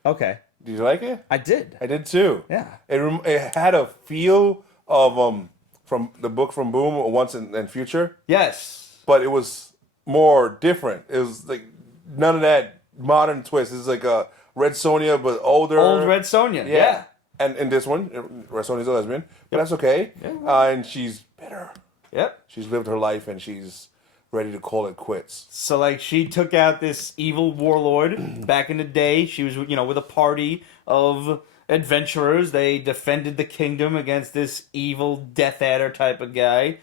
Okay. Did you like it? I did. I did too. Yeah. It had a feel of from the book from Boom, Once and Future. Yes. But it was more different. It was like none of that modern twist. It's like a Red Sonja, but older. Old Red Sonja. Yeah. And in this one, Red Sonja's a lesbian, but that's okay. Yeah. And she's bitter. Yep. She's lived her life, and she's ready to call it quits. So, like, she took out this evil warlord back in the day. She was, with a party of adventurers. They defended the kingdom against this evil Death Adder type of guy.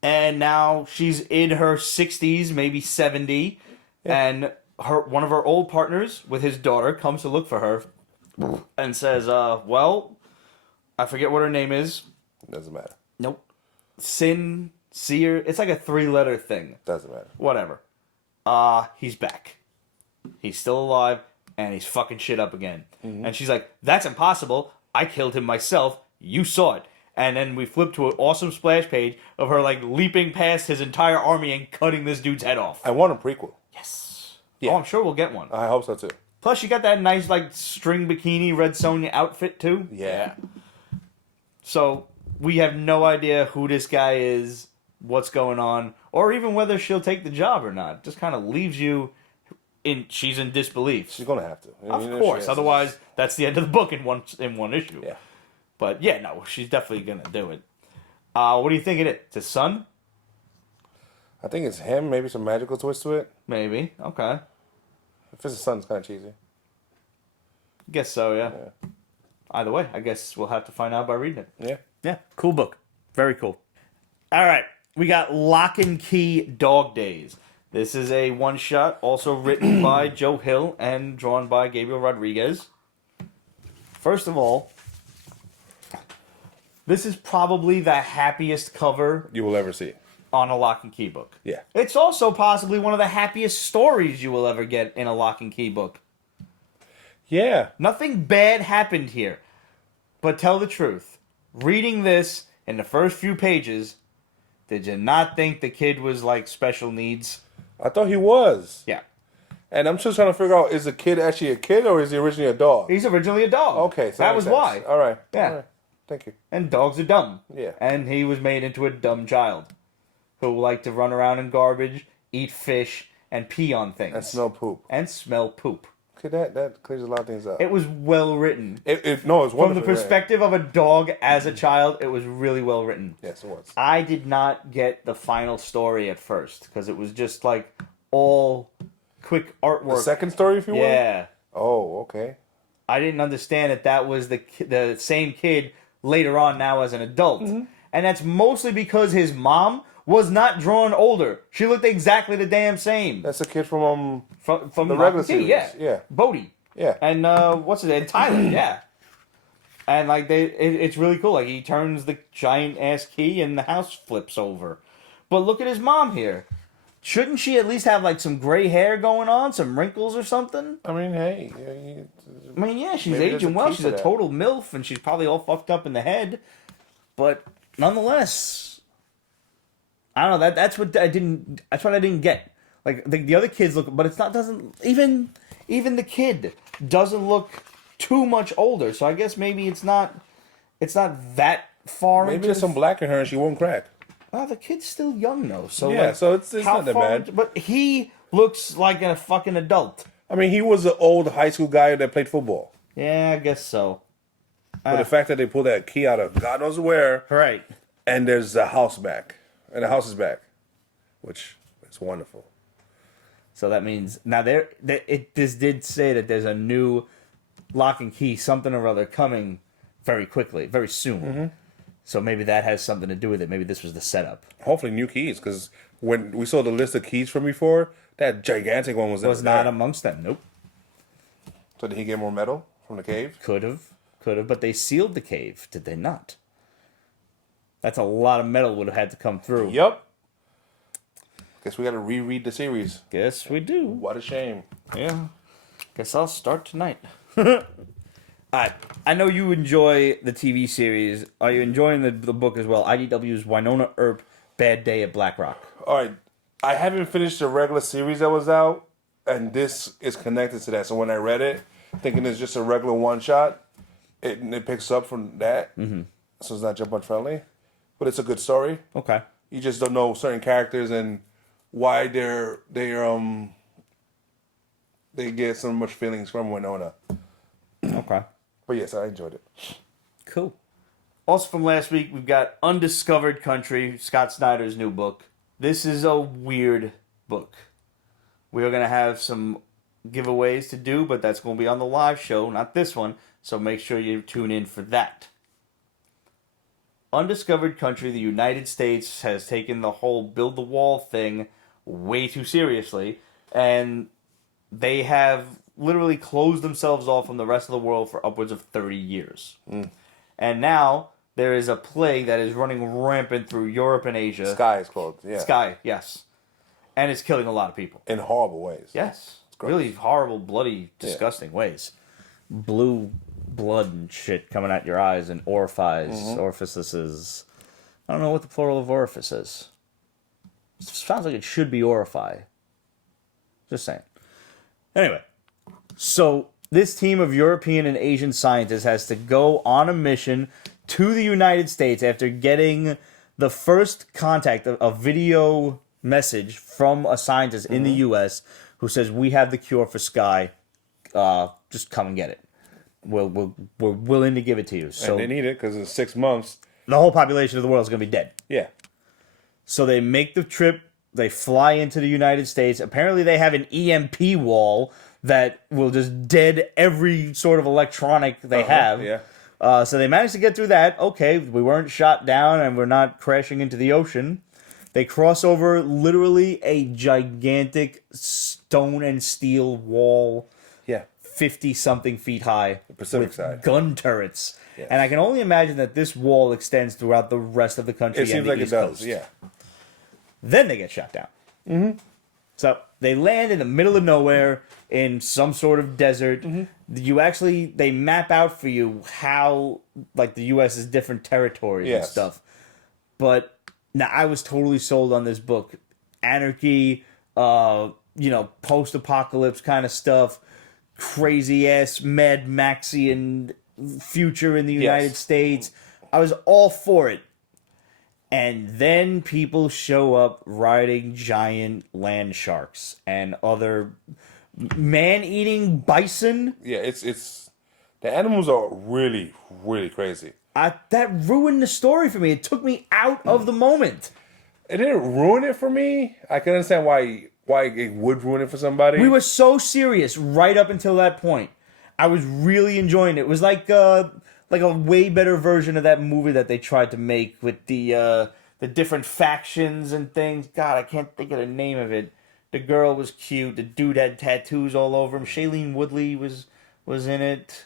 And now she's in her 60s, maybe 70. Yeah. And one of her old partners with his daughter comes to look for her and says, well, I forget what her name is. Doesn't matter. Nope. Seer. It's like a 3-letter thing. Doesn't matter. Whatever. he's back. He's still alive, and he's fucking shit up again. And she's like, that's impossible. I killed him myself. You saw it. And then we flip to an awesome splash page of her, like, leaping past his entire army and cutting this dude's head off. I want a prequel. Yes. Yeah. Oh, I'm sure we'll get one. I hope so, too. Plus, you got that nice, like, string bikini Red Sonja outfit, too. Yeah. So, we have no idea who this guy is, what's going on, or even whether she'll take the job or not. Just kind of leaves you she's in disbelief. She's going to have to. Of course. Otherwise, that's the end of the book in one issue. Yeah. But, yeah, no, she's definitely going to do it. What do you think it is? It's his son? I think it's him. Maybe some magical twist to it. Maybe. Okay. If it's his son, it's kind of cheesy. Guess so, yeah. Either way, I guess we'll have to find out by reading it. Yeah. Yeah, cool book. Very cool. All right, we got Locke Key Dog Days. This is a one-shot, also written by Joe Hill and drawn by Gabriel Rodriguez. First of all, this is probably the happiest cover You will ever see. on a Locke and Key book. Yeah. It's also possibly one of the happiest stories you will ever get in a Locke and Key book. Yeah. Nothing bad happened here. But tell the truth. Reading this in the first few pages, did you not think the kid was like special needs? I thought he was. Yeah. And I'm just trying to figure out, is the kid actually a kid or is he originally a dog? He's originally a dog. Okay. So that was makes why. sense. All right. Yeah. All right. Thank you. And dogs are dumb. Yeah. And he was made into a dumb child who liked to run around in garbage, eat fish, and pee on things. And smell poop. And smell poop. Okay, that clears a lot of things up. It was well written. No, it's wonderful. From the perspective of a dog as a child, it was really well written. Yes, it was. I did not get the final story at first because it was just like all quick artwork. The second story, if you will? Yeah. Oh, okay. I didn't understand that was the same kid later on now as an adult. Mm-hmm. And that's mostly because his mom was not drawn older. She looked exactly the damn same. That's a kid from the regular Key, series. yeah. Yeah. Bodhi. Yeah. And what's his name? Tyler, yeah. And like it's really cool. Like he turns the giant ass key and the house flips over. But look at his mom here. Shouldn't she at least have like some gray hair going on, some wrinkles or something? I mean, hey. Yeah, she's Maybe there's aging a well. key She's to a that. total MILF, and she's probably all fucked up in the head. But nonetheless, I don't know. That's what I didn't get. Like the other kids look, but doesn't even the kid doesn't look too much older. So I guess maybe it's not that far. Maybe into there's some black in her and she won't crack. Oh, the kid's still young though. So Yeah, like, so it's how not that far bad. into- but he looks like a fucking adult. I mean, he was an old high school guy that played football. Yeah, I guess so. But the fact that they pulled that key out of God knows where, Right. and there's the house back, and the house is back, which is wonderful. So that means now this did say that there's a new Locke and Key something or other coming very quickly, very soon. Mm-hmm. So maybe that has something to do with it. Maybe this was the setup. Hopefully new keys, because when we saw the list of keys from before, that gigantic one was Was not amongst them. Nope. So did he get more metal from the cave? Could have, but they sealed the cave, did they not? That's a lot of metal would have had to come through. Yup. Guess we got to reread the series. Guess we do. What a shame. Yeah. Guess I'll start tonight. Alright. I know you enjoy the TV series. Are you enjoying the book as well? IDW's Wynonna Earp, Bad Day at Black Rock. All right. I haven't finished the regular series that was out, and this is connected to that. So when I read it, thinking it's just a regular one-shot, it picks up from that. Mm-hmm. So it's not jump on friendly. But it's a good story. Okay. You just don't know certain characters and why they get so much feelings from Wynonna. Okay. But yes, I enjoyed it. Cool. Also from last week, we've got Undiscovered Country, Scott Snyder's new book. This is a weird book. We are going to have some giveaways to do, but that's going to be on the live show, not this one. So make sure you tune in for that. Undiscovered Country, the United States has taken the whole build the wall thing way too seriously, and they have literally closed themselves off from the rest of the world for upwards of 30 years. And now there is a plague that is running rampant through Europe and Asia. Sky is closed. Yeah. Sky, yes. And it's killing a lot of people. In horrible ways. Yes. Really horrible, bloody, disgusting ways. Blue blood and shit coming out your eyes and orifices. I don't know what the plural of orifice is. It sounds like it should be orify. Just saying. Anyway, so this team of European and Asian scientists has to go on a mission to the United States after getting the first contact, a video message from a scientist in the U.S. who says, we have the cure for Sky. Just come and get it. We're willing to give it to you. So and they need it because in 6 months, the whole population of the world is going to be dead. Yeah. So they make the trip. They fly into the United States. Apparently they have an EMP wall that will just dead every sort of electronic they have. Yeah. So they managed to get through that. Okay, we weren't shot down and we're not crashing into the ocean. They cross over literally a gigantic stone and steel wall. Yeah. 50-something feet high. The Pacific with side. Gun turrets. Yes. And I can only imagine that this wall extends throughout the rest of the country. It seems like it does, yeah. Then they get shot down. Mm-hmm. So they land in the middle of nowhere in some sort of desert. Mm-hmm. They map out for you how, like, the U.S.'s different territories and stuff. But now I was totally sold on this book. Anarchy, post-apocalypse kind of stuff. Crazy-ass Mad Maxian future in the United States. I was all for it. And then people show up riding giant land sharks and other man-eating bison. Yeah, it's the animals are really, really crazy. That ruined the story for me. It took me out of the moment. It didn't ruin it for me. I can understand why it would ruin it for somebody. We were so serious right up until that point. I was really enjoying it. It was like a way better version of that movie that they tried to make with the different factions and things. God, I can't think of the name of it. The girl was cute. The dude had tattoos all over him. Shailene Woodley was in it.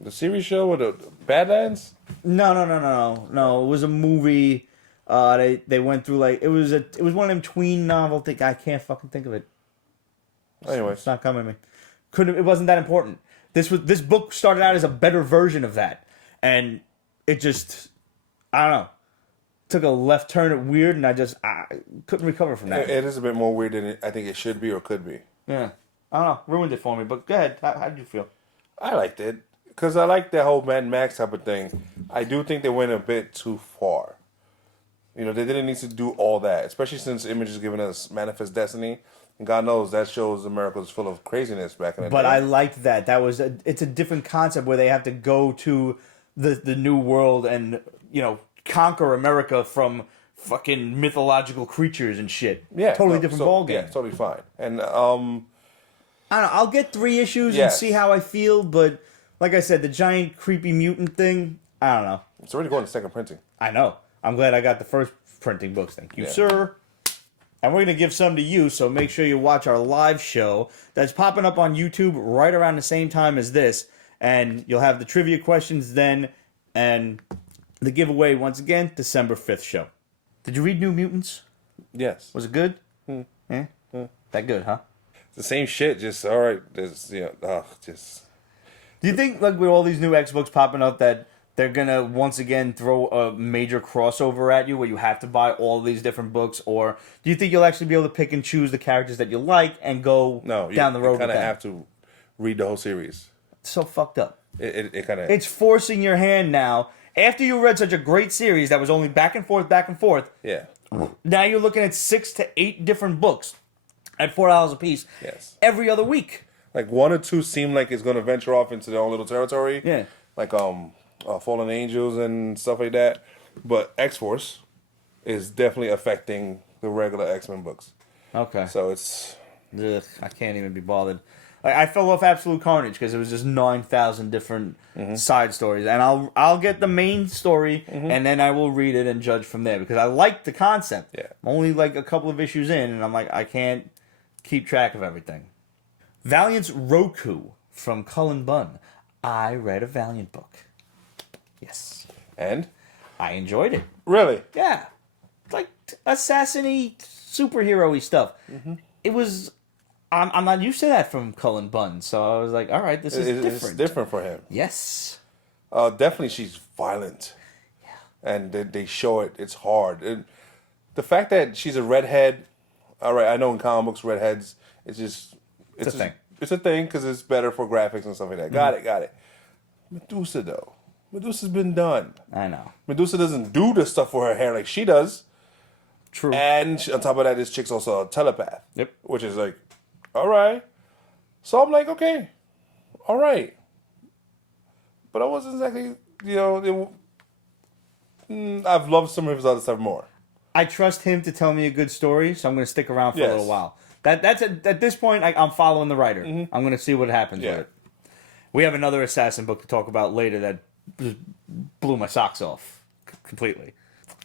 The series show with the Badlands? No. It was a movie. They went through it was one of them tween novel thing. I can't fucking think of it. Anyway, it's not coming to me. It wasn't that important. This book started out as a better version of that, and it just, I don't know, took a left turn at weird, and I couldn't recover from that. It is a bit more weird than I think it should be or could be. Yeah, I don't know, ruined it for me. But go ahead, how did you feel? I liked it because I like that whole Mad Max type of thing. I do think they went a bit too far. They didn't need to do all that, especially since Image is giving us Manifest Destiny. And God knows that shows America was full of craziness back in the day. But I liked that. It's a different concept where they have to go to the new world and, conquer America from fucking mythological creatures and shit. Yeah. Totally different ballgame. Yeah, totally fine. And, I don't know. I'll get 3 issues and see how I feel, but like I said, the giant creepy mutant thing, I don't know. It's already going to second printing. I know. I'm glad I got the first printing books. Thank you, sir. And we're going to give some to you, so make sure you watch our live show that's popping up on YouTube right around the same time as this. And you'll have the trivia questions then, and the giveaway, once again, December 5th show. Did you read New Mutants? Yes. Was it good? That good, huh? It's the same shit, just, all right, just... Do you think, with all these new X books popping up, that they're going to, once again, throw a major crossover at you where you have to buy all these different books? Or do you think you'll actually be able to pick and choose the characters that you like and go down the road with them? You kind of have to read the whole series. It's so fucked up. It kind of... It's forcing your hand now. After you read such a great series that was only back and forth. Yeah. Now you're looking at 6 to 8 different books at $4 a piece. Yes. Every other week. Like 1 or 2 seem like it's going to venture off into their own little territory. Yeah. Like Fallen Angels and stuff like that. But X-Force is definitely affecting the regular X-Men books. Okay. So it's... Ugh, I can't even be bothered. I fell off Absolute Carnage because it was just 9,000 different side stories, and I'll get the main story, and then I will read it and judge from there because I like the concept. Yeah. I'm only a couple of issues in, and I'm like, I can't keep track of everything. Valiant's Roku from Cullen Bunn. I read a Valiant book. Yes. And? I enjoyed it. Really? Yeah. It's like assassin-y superhero-y stuff. It was. I'm not used to that from Cullen Bunn, so I was like, all right, this is different. It's different for him. Yes. Definitely, she's violent. Yeah. And they show it. It's hard. And the fact that she's a redhead, all right, I know in comic books, redheads, it's a thing. It's a thing because it's better for graphics and stuff like that. Got it. Medusa, though. Medusa's been done. I know. Medusa doesn't do the stuff for her hair like she does. True. And on top of that, this chick's also a telepath. Yep. Which is like, all right. So I'm like, okay, all right. But I wasn't exactly, I've loved some of his other stuff more. I trust him to tell me a good story, so I'm going to stick around for a little while. That's at this point, I'm following the writer. I'm going to see what happens with it. We have another assassin book to talk about later that just blew my socks off completely.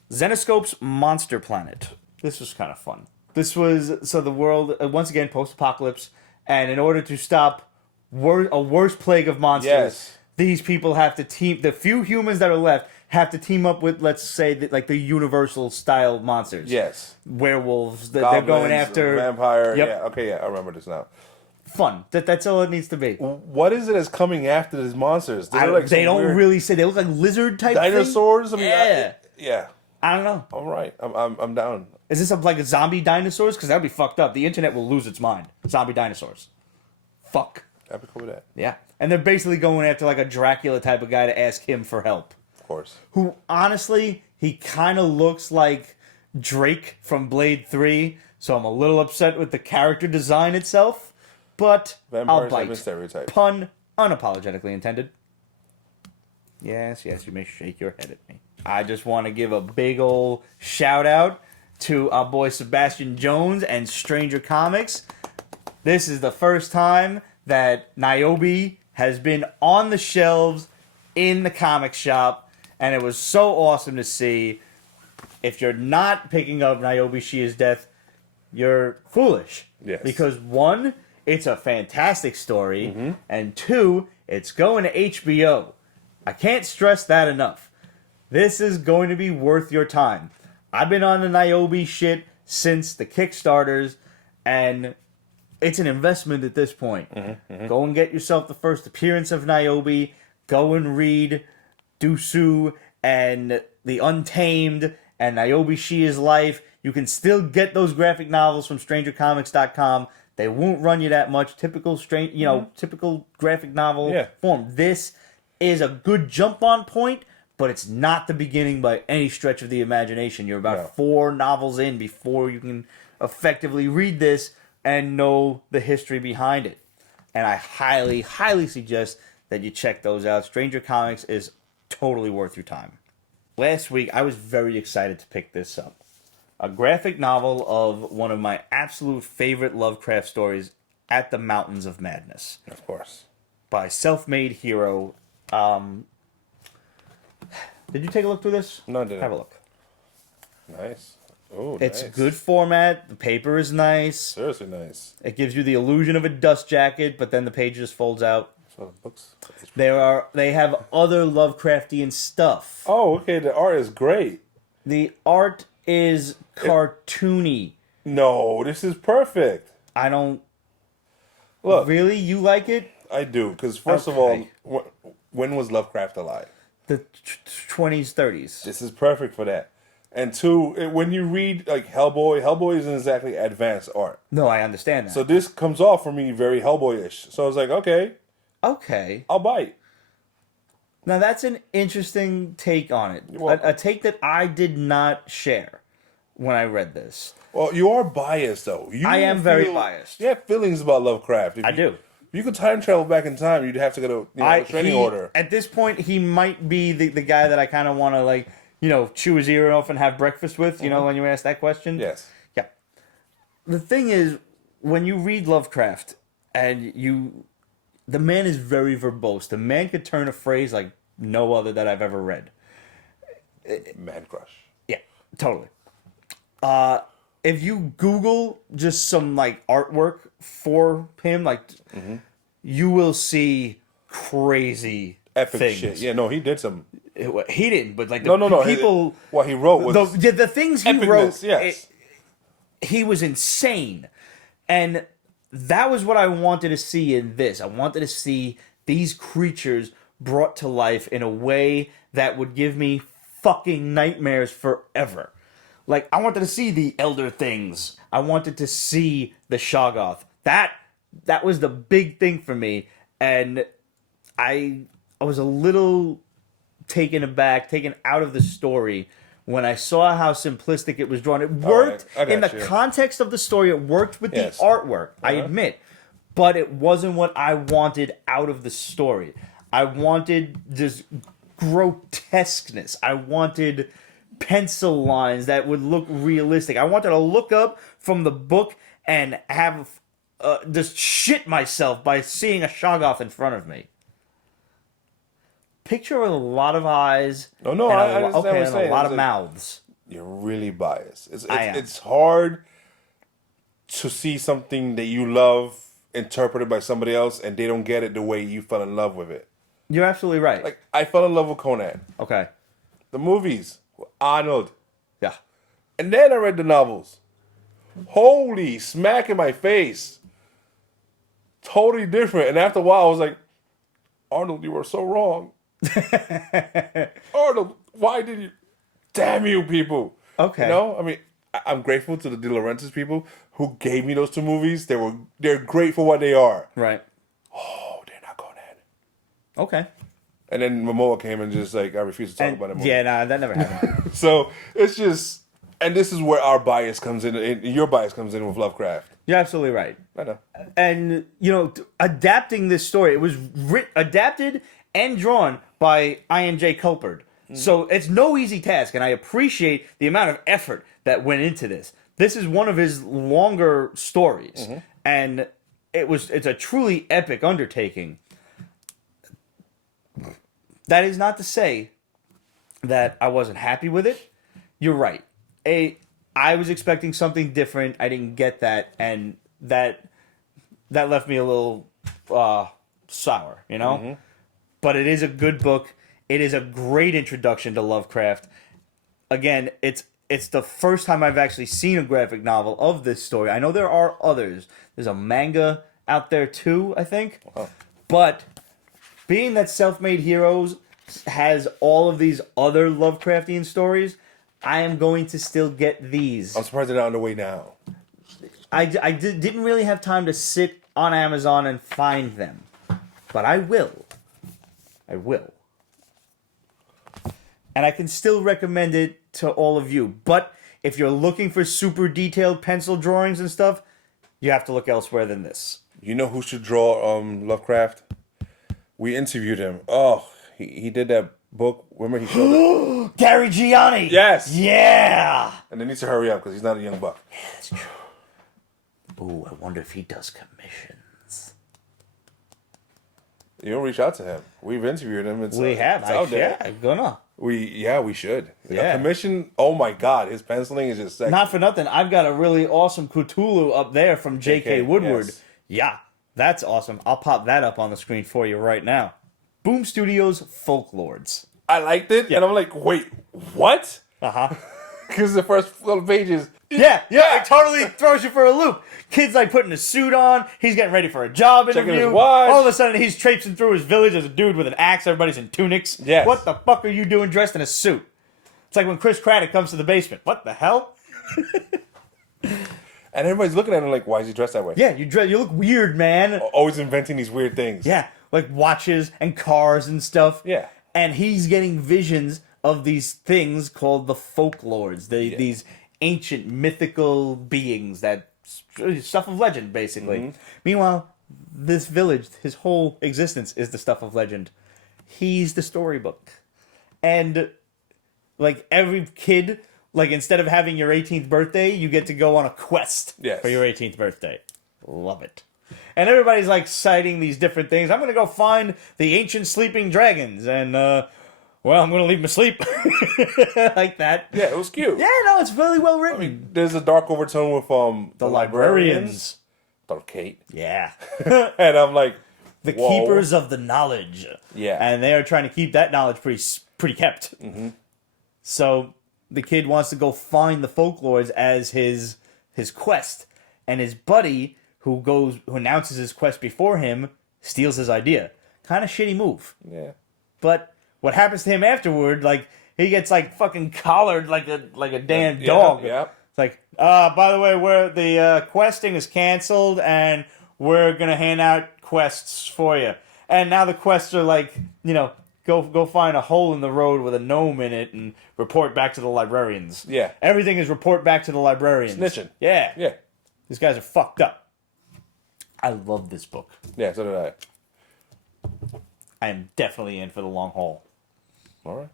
Zenoscope's Monster Planet. This was kind of fun. This was, the world, once again, post-apocalypse, and in order to stop a worse plague of monsters, these people have to the few humans that are left have to team up with, let's say, the Universal-style monsters. Yes. Werewolves. Goblins, they're going after... Vampire. Yep. Yeah, okay, I remember this now. Fun. That's all it needs to be. What is it that's coming after these monsters? They don't really say. They look like lizard-type dinosaurs? thing? Yeah. I don't know. All right. I'm down. Is this like a zombie dinosaurs? Because that would be fucked up. The internet will lose its mind. Zombie dinosaurs. Fuck. I'd be cool with that. Yeah. And they're basically going after like a Dracula type of guy to ask him for help. Of course. Who, honestly, he kind of looks like Drake from Blade 3. So I'm a little upset with the character design itself. But I'll bite. Stereotype. Pun unapologetically intended. Yes, you may shake your head at me. I just want to give a big ol' shout out to our boy Sebastian Jones and Stranger Comics. This is the first time that Niobe has been on the shelves in the comic shop, and it was so awesome to see. If you're not picking up Niobe, She is Death, you're foolish. Yes. Because one, it's a fantastic story, and two, it's going to HBO. I can't stress that enough. This is going to be worth your time. I've been on the Niobe shit since the Kickstarters, and it's an investment at this point. Go and get yourself the first appearance of Niobe. Go and read Dusu and The Untamed and Niobe She Is Life. You can still get those graphic novels from StrangerComics.com. They won't run you that much. Typical typical graphic novel form. This is a good jump-on point, but it's not the beginning by any stretch of the imagination. You're about 4 novels in before you can effectively read this and know the history behind it. And I highly, highly suggest that you check those out. Stranger Comics is totally worth your time. Last week, I was very excited to pick this up. A graphic novel of one of my absolute favorite Lovecraft stories, At the Mountains of Madness. Of course. By Self-Made Hero. Did you take a look through this? No, I didn't. Have a look. Nice. Oh, it's good format. The paper is nice. Seriously nice. It gives you the illusion of a dust jacket, but then the page just folds out. So the books. They have other Lovecraftian stuff. Oh, okay. The art is great. The art is cartoony. No, this is perfect. I don't... Look. Really? You like it? I do, because first of all, when was Lovecraft alive? The 20s, 30s. This is perfect for that. And two, when you read like Hellboy isn't exactly advanced art. No, I understand that. So this comes off for me very Hellboy-ish. So I was like, okay, I'll bite. Now that's an interesting take on it. A take that I did not share when I read this. Well, you are biased though. I am very biased. You have feelings about Lovecraft. I do. If you could time travel back in time, you'd have to go to a training order. At this point, he might be the guy that I kind of want to chew his ear off and have breakfast with. When you ask that question. Yes. Yeah. The thing is, when you read Lovecraft and the man is very verbose. The man could turn a phrase like no other that I've ever read. Man crush. Yeah, totally. If you Google just some artwork for him, you will see crazy epic things. Shit. Yeah, no, he did some. He didn't, but no. People. What he wrote was the things he wrote. Yes. he was insane. And that was what I wanted to see in this. I wanted to see these creatures brought to life in a way that would give me fucking nightmares forever. Like, I wanted to see the Elder Things. I wanted to see the Shoggoth. That was the big thing for me. And I was a little taken aback, taken out of the story when I saw how simplistic it was drawn. It worked in the context of the story. It worked with the artwork, I admit. But it wasn't what I wanted out of the story. I wanted this grotesqueness. I wanted pencil lines that would look realistic. I wanted to look up from the book and have just shit myself by seeing a Shoggoth in front of me. Picture a lot of eyes. I understand what you're and saying. A lot of mouths. You're really biased. It's hard to see something that you love interpreted by somebody else and they don't get it the way you fell in love with it. You're absolutely right. Like, I fell in love with Conan. Okay. The movies, Arnold. Yeah. And then I read the novels. Holy smack in my face. Totally different. And after a while, I was like, Arnold, you were so wrong. Arnold, why did you... Damn you, people. Okay. You know? I mean, I'm grateful to the De Laurentiis people who gave me those two movies. They're great for what they are. Right. Oh, they're not Conan. Okay. And then Momoa came and just like, I refuse to talk about it more. Yeah, nah, that never happened. So it's just, and this is where our bias comes in, and your bias comes in with Lovecraft. You're absolutely right. I know. And, you know, adapting this story, it was adapted and drawn by Ian J. Culpard. So it's no easy task, and I appreciate the amount of effort that went into this. This is one of his longer stories, and it's a truly epic undertaking. That is not to say that I wasn't happy with it. You're right. I was expecting something different. I didn't get that, and that left me a little sour, you know? But it is a good book. It is a great introduction to Lovecraft. Again, it's the first time I've actually seen a graphic novel of this story. I know there are others. There's a manga out there too, I think. Wow. But being that Self-Made Heroes has all of these other Lovecraftian stories, I am going to still get these. I'm surprised they're not on the way now. I didn't really have time to sit on Amazon and find them. But I will. I will. And I can still recommend it to all of you. But if you're looking for super detailed pencil drawings and stuff, you have to look elsewhere than this. You know who should draw Lovecraft? We interviewed him. Oh, he did that book. Remember he showed it? Gary Gianni! Yes! Yeah! And they need to hurry up because he's not a young buck. That's true. Ooh, I wonder if he does commissions. You don't reach out to him. We've interviewed him. We have. It's out there. Yeah, I'm gonna. We should. Yeah. A commission, oh my God, his penciling is just sexy. Not for nothing, I've got a really awesome Cthulhu up there from J.K. Woodward. Yes. Yeah, that's awesome. I'll pop that up on the screen for you right now. Boom Studios Folklords. I liked it, and I'm like, wait, what? Uh-huh. Because the first little pages... Yeah, it totally throws you for a loop. Kid's like putting a suit on. He's getting ready for a job interview. Checking his watch. All of a sudden, he's traipsing through his village as a dude with an axe. Everybody's in tunics. Yes. What the fuck are you doing dressed in a suit? It's like when Chris Craddock comes to the basement. What the hell? And everybody's looking at him like, why is he dressed that way? Yeah, you look weird, man. Always inventing these weird things. Yeah, like watches and cars and stuff. Yeah. And he's getting visions of these things called the Folklords. These ancient mythical beings that stuff of legend, basically. Meanwhile, this village, his whole existence is the stuff of legend. He's the storybook. And like every kid, like instead of having your 18th birthday, you get to go on a quest for your 18th birthday. Love it. And everybody's like citing these different things. I'm going to go find the ancient sleeping dragons and well, I'm going to leave them asleep. Like that. Yeah, it was cute. Yeah, no, it's really well written. I mean, there's a dark overtone with the librarians. Thought of Kate. Yeah. And I'm like, the whoa. keepers of the knowledge. Yeah. And they are trying to keep that knowledge pretty kept. So the kid wants to go find the Folklords as his his quest, and his buddy who announces his quest before him steals his idea. Kind of shitty move. Yeah. But what happens to him afterward? Like he gets like fucking collared like a damn dog. Yeah. It's like, by the way, the questing is canceled, and we're gonna hand out quests for you. And now the quests are like, go find a hole in the road with a gnome in it and report back to the librarians. Yeah. Everything is report back to the librarians. Snitching. Yeah. Yeah. These guys are fucked up. I love this book. Yeah, so did I. I am definitely in for the long haul. All right.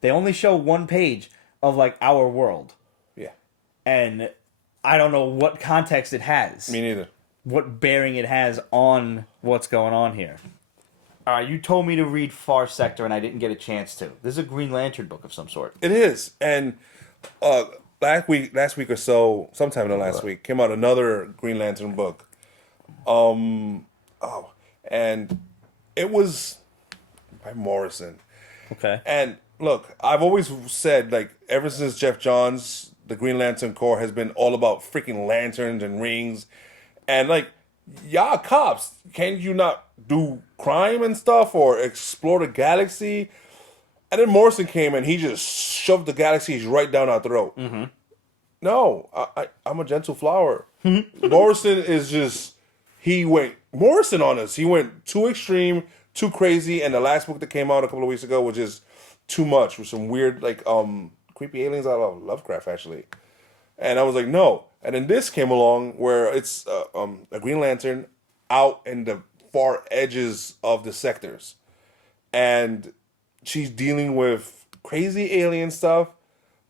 They only show one page of like our world. Yeah. And I don't know what context it has. Me neither. What bearing it has on what's going on here. All right, you told me to read Far Sector, and I didn't get a chance to. This is a Green Lantern book of some sort. It is. And last week or so, sometime in the last week, came out another Green Lantern book. And it was by Morrison. Okay. And look, I've always said, like, ever since Jeff Johns, the Green Lantern Corps has been all about freaking lanterns and rings. And, like, y'all cops, can you not do crime and stuff or explore the galaxy? And then Morrison came and he just shoved the galaxies right down our throat. Mm-hmm. No, I'm a gentle flower. Morrison is just, he went Morrison on us. He went too extreme, too crazy. And the last book that came out a couple of weeks ago was just too much with some weird, like, creepy aliens out of Lovecraft, actually. And I was like, no. And then this came along where it's a Green Lantern out in the far edges of the sectors. And she's dealing with crazy alien stuff,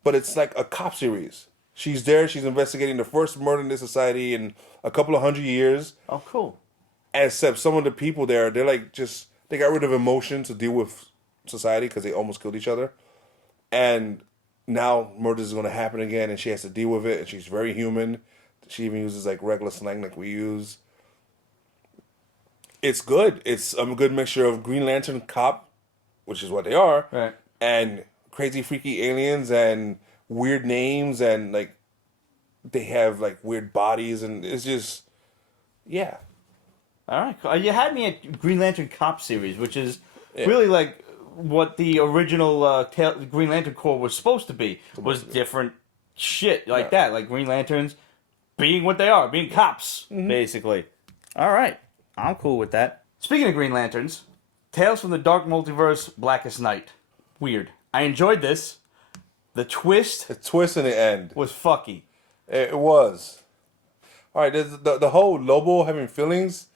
but it's like a cop series. She's there, she's investigating the first murder in this society in a couple of 100 years. Oh, cool. Except some of the people there, they're like they got rid of emotion to deal with society because they almost killed each other. And now murder is going to happen again, and she has to deal with it, and she's very human. She even uses like regular slang like we use. It's good. It's a good mixture of Green Lantern cop, which is what they are, right, and crazy freaky aliens and weird names, and like they have like weird bodies, and it's just, yeah. All right, cool. You had me at Green Lantern Cop series, which is really like what the original Green Lantern Corps was supposed to be. Was different shit like that, like Green Lanterns being what they are, being cops, basically. All right, I'm cool with that. Speaking of Green Lanterns, Tales from the Dark Multiverse, Blackest Night. Weird. I enjoyed this. The twist in the end was fucky. It was. All right, the whole Lobo having feelings.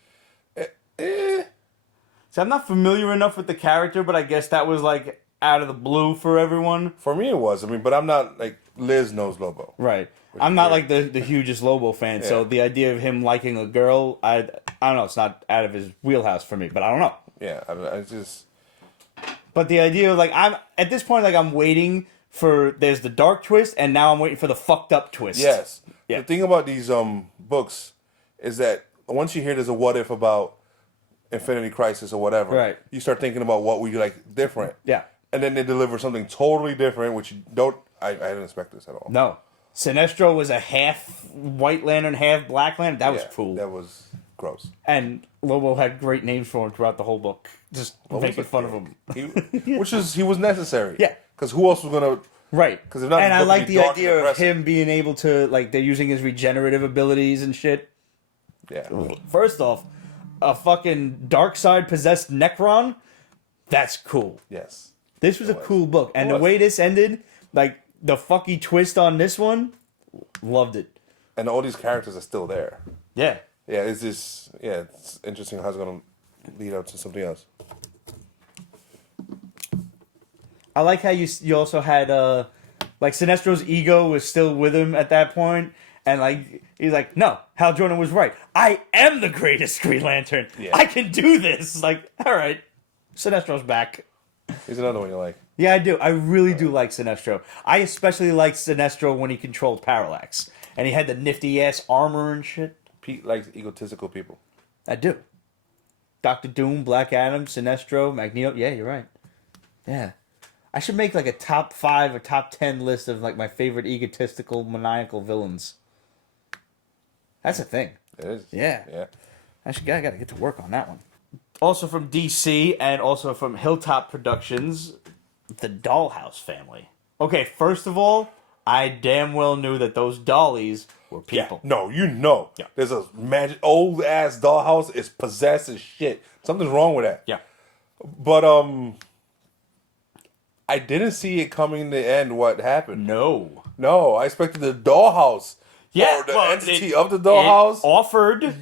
So I'm not familiar enough with the character, but I guess that was like out of the blue for everyone. For me, it was. I mean, but I'm not like Liz knows Lobo. Right. I'm not like the hugest Lobo fan, so the idea of him liking a girl, I don't know. It's not out of his wheelhouse for me, but I don't know. Yeah, I just. But the idea of like I'm at this point, like I'm waiting for there's the dark twist, and now I'm waiting for the fucked up twist. Yes. Yeah. The thing about these books is that once you hear there's a what if about Infinity Crisis or whatever, right, you start thinking about what we like different. Yeah. And then they deliver something totally different, which you don't. I didn't expect this at all. No. Sinestro was a half White Lantern, half Black Lantern. That was cool. That was gross. And Lobo had great names for him throughout the whole book. Just making fun of him. He was necessary. Yeah. Because who else was gonna? Right. Because and I like the idea of him being able to like they're using his regenerative abilities and shit. Yeah. First off, a fucking dark side possessed Necron. That's cool. Yes. This was a cool book, and the way this ended, like the fucky twist on this one, loved it. And all these characters are still there. Yeah. Yeah, it's just it's interesting how it's gonna lead up to something else. I like how you also had like Sinestro's ego was still with him at that point, and like he's like, no, Hal Jordan was right. I am the greatest Green Lantern. Yeah. I can do this. Like, all right, Sinestro's back. Here's another one you like. Yeah, I do. I really do like Sinestro. I especially like Sinestro when he controlled Parallax, and he had the nifty ass armor and shit. Pete likes egotistical people. I do. Doctor Doom, Black Adam, Sinestro, Magneto. Yeah, you're right. Yeah. I should make like a top 5 or top 10 list of like my favorite egotistical, maniacal villains. That's a thing. It is. Yeah. Yeah. Actually, I got to get to work on that one. Also from DC and also from Hilltop Productions, the Dollhouse Family. Okay, first of all, I damn well knew that those dollies were people. Yeah. No, you know. Yeah. There's a magic old ass dollhouse. It's possessed as shit. Something's wrong with that. Yeah. But I didn't see it coming to end. What happened? No. No, I expected the dollhouse. Yeah. Or the well, entity of the dollhouse. Offered.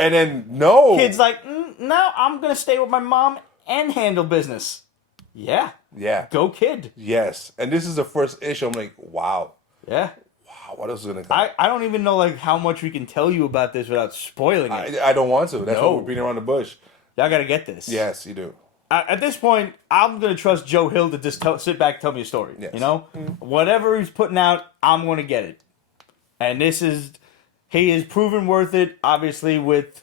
And then no. Kid's like, no, I'm going to stay with my mom and handle business. Yeah. Yeah. Go kid. Yes. And this is the first issue. I'm like, wow. Yeah. Wow, what else is going to come? I don't even know like how much we can tell you about this without spoiling it. I don't want to. That's No. why we're beating around the bush. Y'all got to get this. Yes, you do. At this point, I'm going to trust Joe Hill to just sit back and tell me a story. Yes. You know? Whatever he's putting out, I'm going to get it. And he is proven worth it, obviously, with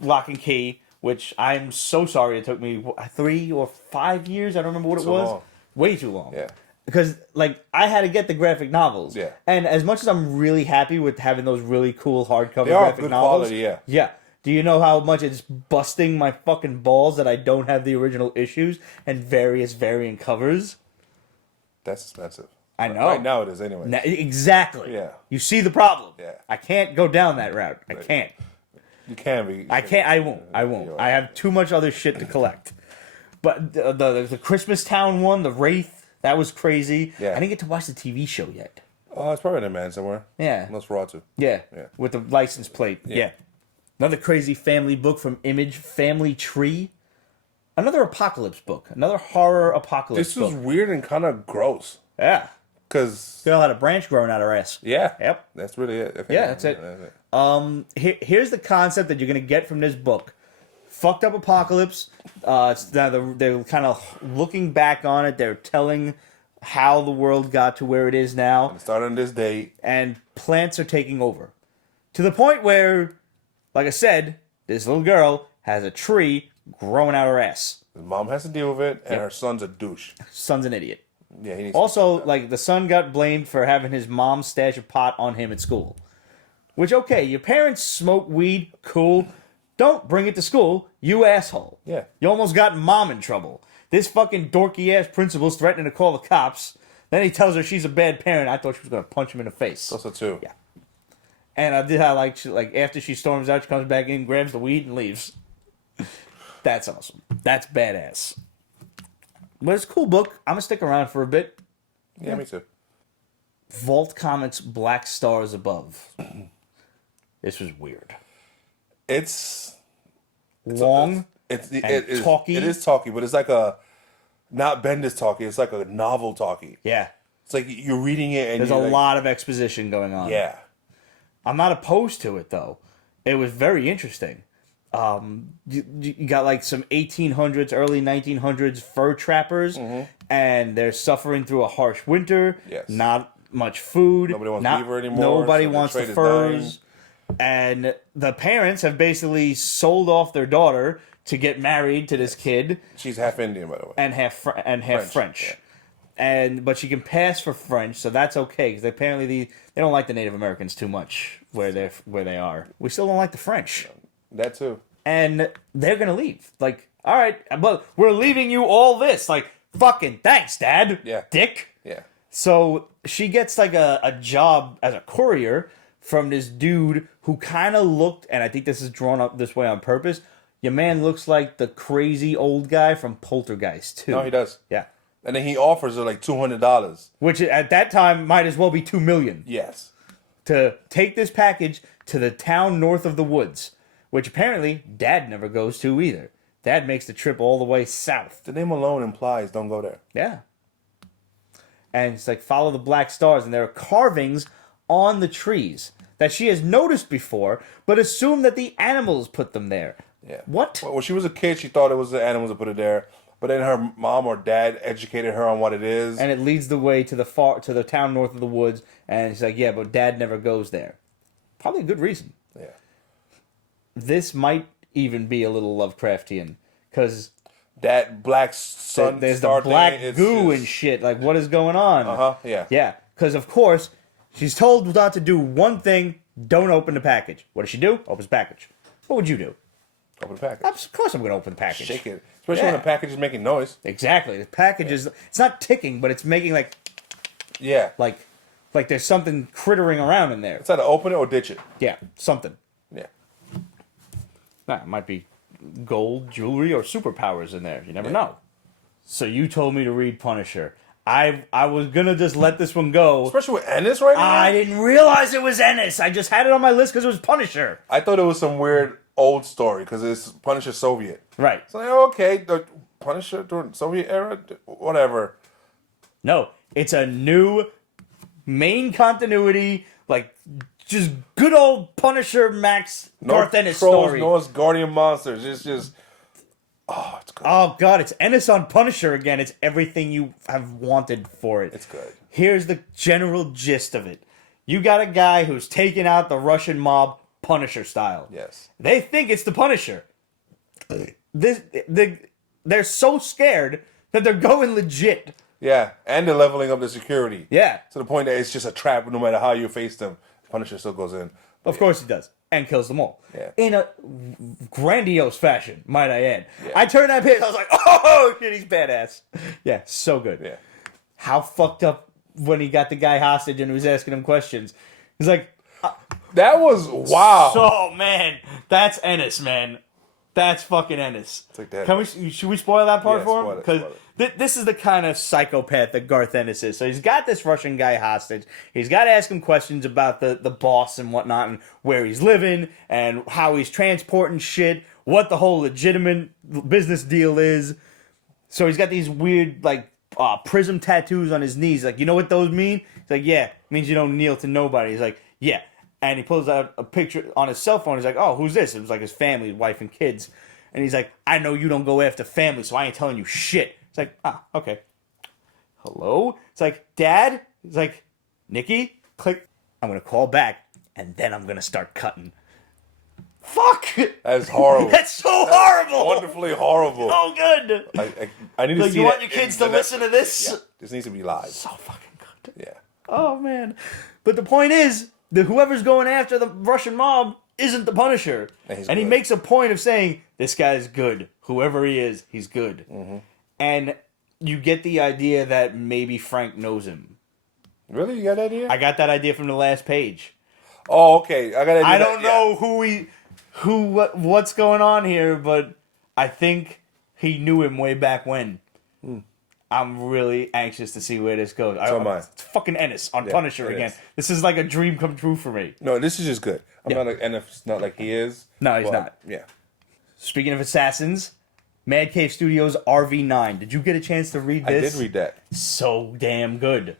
Locke Key, which I'm so sorry it took me 3 or 5 years. I don't remember what it was. Long. Way too long. Yeah. Because, like, I had to get the graphic novels. Yeah. And as much as I'm really happy with having those really cool hardcover They are graphic good novels. quality, yeah. Yeah. Do you know how much it's busting my fucking balls that I don't have the original issues and various variant covers? That's expensive. I know. Right now it is anyway. Exactly. Yeah. You see the problem. Yeah. I can't go down that route. I can't. You can be. I can't. I won't. I won't. I have too much other shit to collect. But the Christmas Town one, the Wraith, that was crazy. Yeah. I didn't get to watch the TV show yet. Oh, it's probably in man somewhere. Yeah. That's raw too. Yeah. Yeah. With the license plate. Yeah. Another crazy family book from Image, Family Tree. Another apocalypse book. Another horror apocalypse This book. was weird and kind of gross. Yeah. Cause Still had a branch growing out of her ass. yeah. Yep. That's really it. Okay. Yeah, that's it. Here's the concept that you're gonna get from this book. Fucked up apocalypse. Now they're kind of looking back on it. They're telling how the world got to where it is now. It started on this date. And plants are taking over. To the point where, like I said, this little girl has a tree growing out her ass. His mom has to deal with it, and her son's a douche. Son's an idiot. Yeah, he needs Also, like, the son got blamed for having his mom's stash of pot on him at school. Which, okay, your parents smoke weed, cool. Don't bring it to school, you asshole. Yeah. You almost got mom in trouble. This fucking dorky-ass principal's threatening to call the cops. Then he tells her she's a bad parent. I thought she was going to punch him in the face. Also too. Yeah. And I did how, like, after she storms out, she comes back in, grabs the weed, and leaves. That's awesome. That's badass. But it's a cool book. I'm going to stick around for a bit. Yeah, me too. Vault Comics Black Stars Above. This was weird. It's Long. It's talky. It is talky, but it's like not Bendis talky. It's like a novel talky. Yeah. It's like you're reading it and There's you're a lot of exposition going on. Yeah. I'm not opposed to it, though. It was very interesting. You got like some 1800s, early 1900s fur trappers, and they're suffering through a harsh winter. Yes. Not much food. Nobody wants beaver anymore. Nobody so wants the trade is furs. And the parents have basically sold off their daughter to get married to this kid. She's half Indian, by the way. And half French. Yeah. But she can pass for French, so that's okay because apparently they don't like the Native Americans too much where they are. We still don't like the French. That too. And they're gonna leave. Like, all right, but we're leaving you all this. Like, fucking thanks, Dad. Yeah. Dick. Yeah. So she gets like a job as a courier from this dude who kind of looked, and I think this is drawn up this way on purpose. Your man looks like the crazy old guy from Poltergeist too. No, he does. Yeah. And then he offers her like $200. Which at that time might as well be $2 million. Yes. To take this package to the town north of the woods, which apparently Dad never goes to either. Dad makes the trip all the way south. The name alone implies don't go there. Yeah. And it's like follow the black stars, and there are carvings on the trees that she has noticed before, but assumed that the animals put them there. Yeah. What? Well, when she was a kid, she thought it was the animals that put it there. But then her mom or dad educated her on what it is. And it leads the way to the town north of the woods. And she's like, yeah, but Dad never goes there. Probably a good reason. Yeah. This might even be a little Lovecraftian, because that black sun. there's the black thing, goo and shit. Like, what is going on? Yeah. Yeah, because of course she's told not to do one thing, don't open the package. What does she do? Opens the package. What would you do? Open the package. Of course I'm going to open the package. Shake it. Especially when the package is making noise. Exactly. The package is, it's not ticking, but it's making like there's something crittering around in there. It's either open it or ditch it. Yeah, something. Yeah. Nah, it might be gold, jewelry, or superpowers in there. You never know. So you told me to read Punisher. I was going to just let this one go. Especially with Ennis right now? I didn't realize it was Ennis. I just had it on my list because it was Punisher. I thought it was some weird old story because it's Punisher Soviet. Right. So like, okay, the Punisher during Soviet era, whatever. No, it's a new main continuity, like just good old Punisher Max Garth Ennis story. No Guardian monsters. It's just, oh, it's good. Oh god, it's Ennis on Punisher again. It's everything you have wanted for it. It's good. Here's the general gist of it. You got a guy who's taking out the Russian mob Punisher style. Yes. They think it's the Punisher. They're so scared that they're going legit. Yeah, and they're leveling up the security. Yeah. To the point that it's just a trap no matter how you face them. Punisher still goes in. Of course he does. And kills them all. Yeah. In a grandiose fashion, might I add. Yeah. I turned that page, I was like, oh shit, he's badass. Yeah, so good. Yeah. How fucked up when he got the guy hostage and he was asking him questions. He's like, that was wow. So man, that's Ennis, man. That's fucking Ennis. It's like that. Should we spoil that part for him? Because this is the kind of psychopath that Garth Ennis is. So he's got this Russian guy hostage. He's got to ask him questions about the boss and whatnot, and where he's living, and how he's transporting shit, what the whole legitimate business deal is. So he's got these weird, like, prism tattoos on his knees. Like, you know what those mean? He's like, yeah, it means you don't kneel to nobody. He's like, yeah. And he pulls out a picture on his cell phone. He's like, oh, who's this? It was like his family, his wife and kids. And he's like, I know you don't go after family, so I ain't telling you shit. It's like, okay. Hello? It's like, Dad? It's like, Nikki? Click. I'm going to call back, and then I'm going to start cutting. Fuck! That's horrible. That's so horrible! Wonderfully horrible. Oh, good! I need to like, see you that want your kids to listen to this? Yeah, this needs to be live. So fucking good. Yeah. Oh, man. But the point is, that whoever's going after the Russian mob isn't the Punisher. And he makes a point of saying, this guy's good. Whoever he is, he's good. Mm-hmm. And you get the idea that maybe Frank knows him. Really? You got that idea? I got that idea from the last page. Oh, okay. I don't know what's going on here, but I think he knew him way back when. I'm really anxious to see where this goes. So am I. It's fucking Ennis on Punisher again. This is like a dream come true for me. No, this is just good. I'm not like Ennis, not like he is. No, he's not. Yeah. Speaking of assassins, Mad Cave Studios RV9. Did you get a chance to read this? I did read that. So damn good.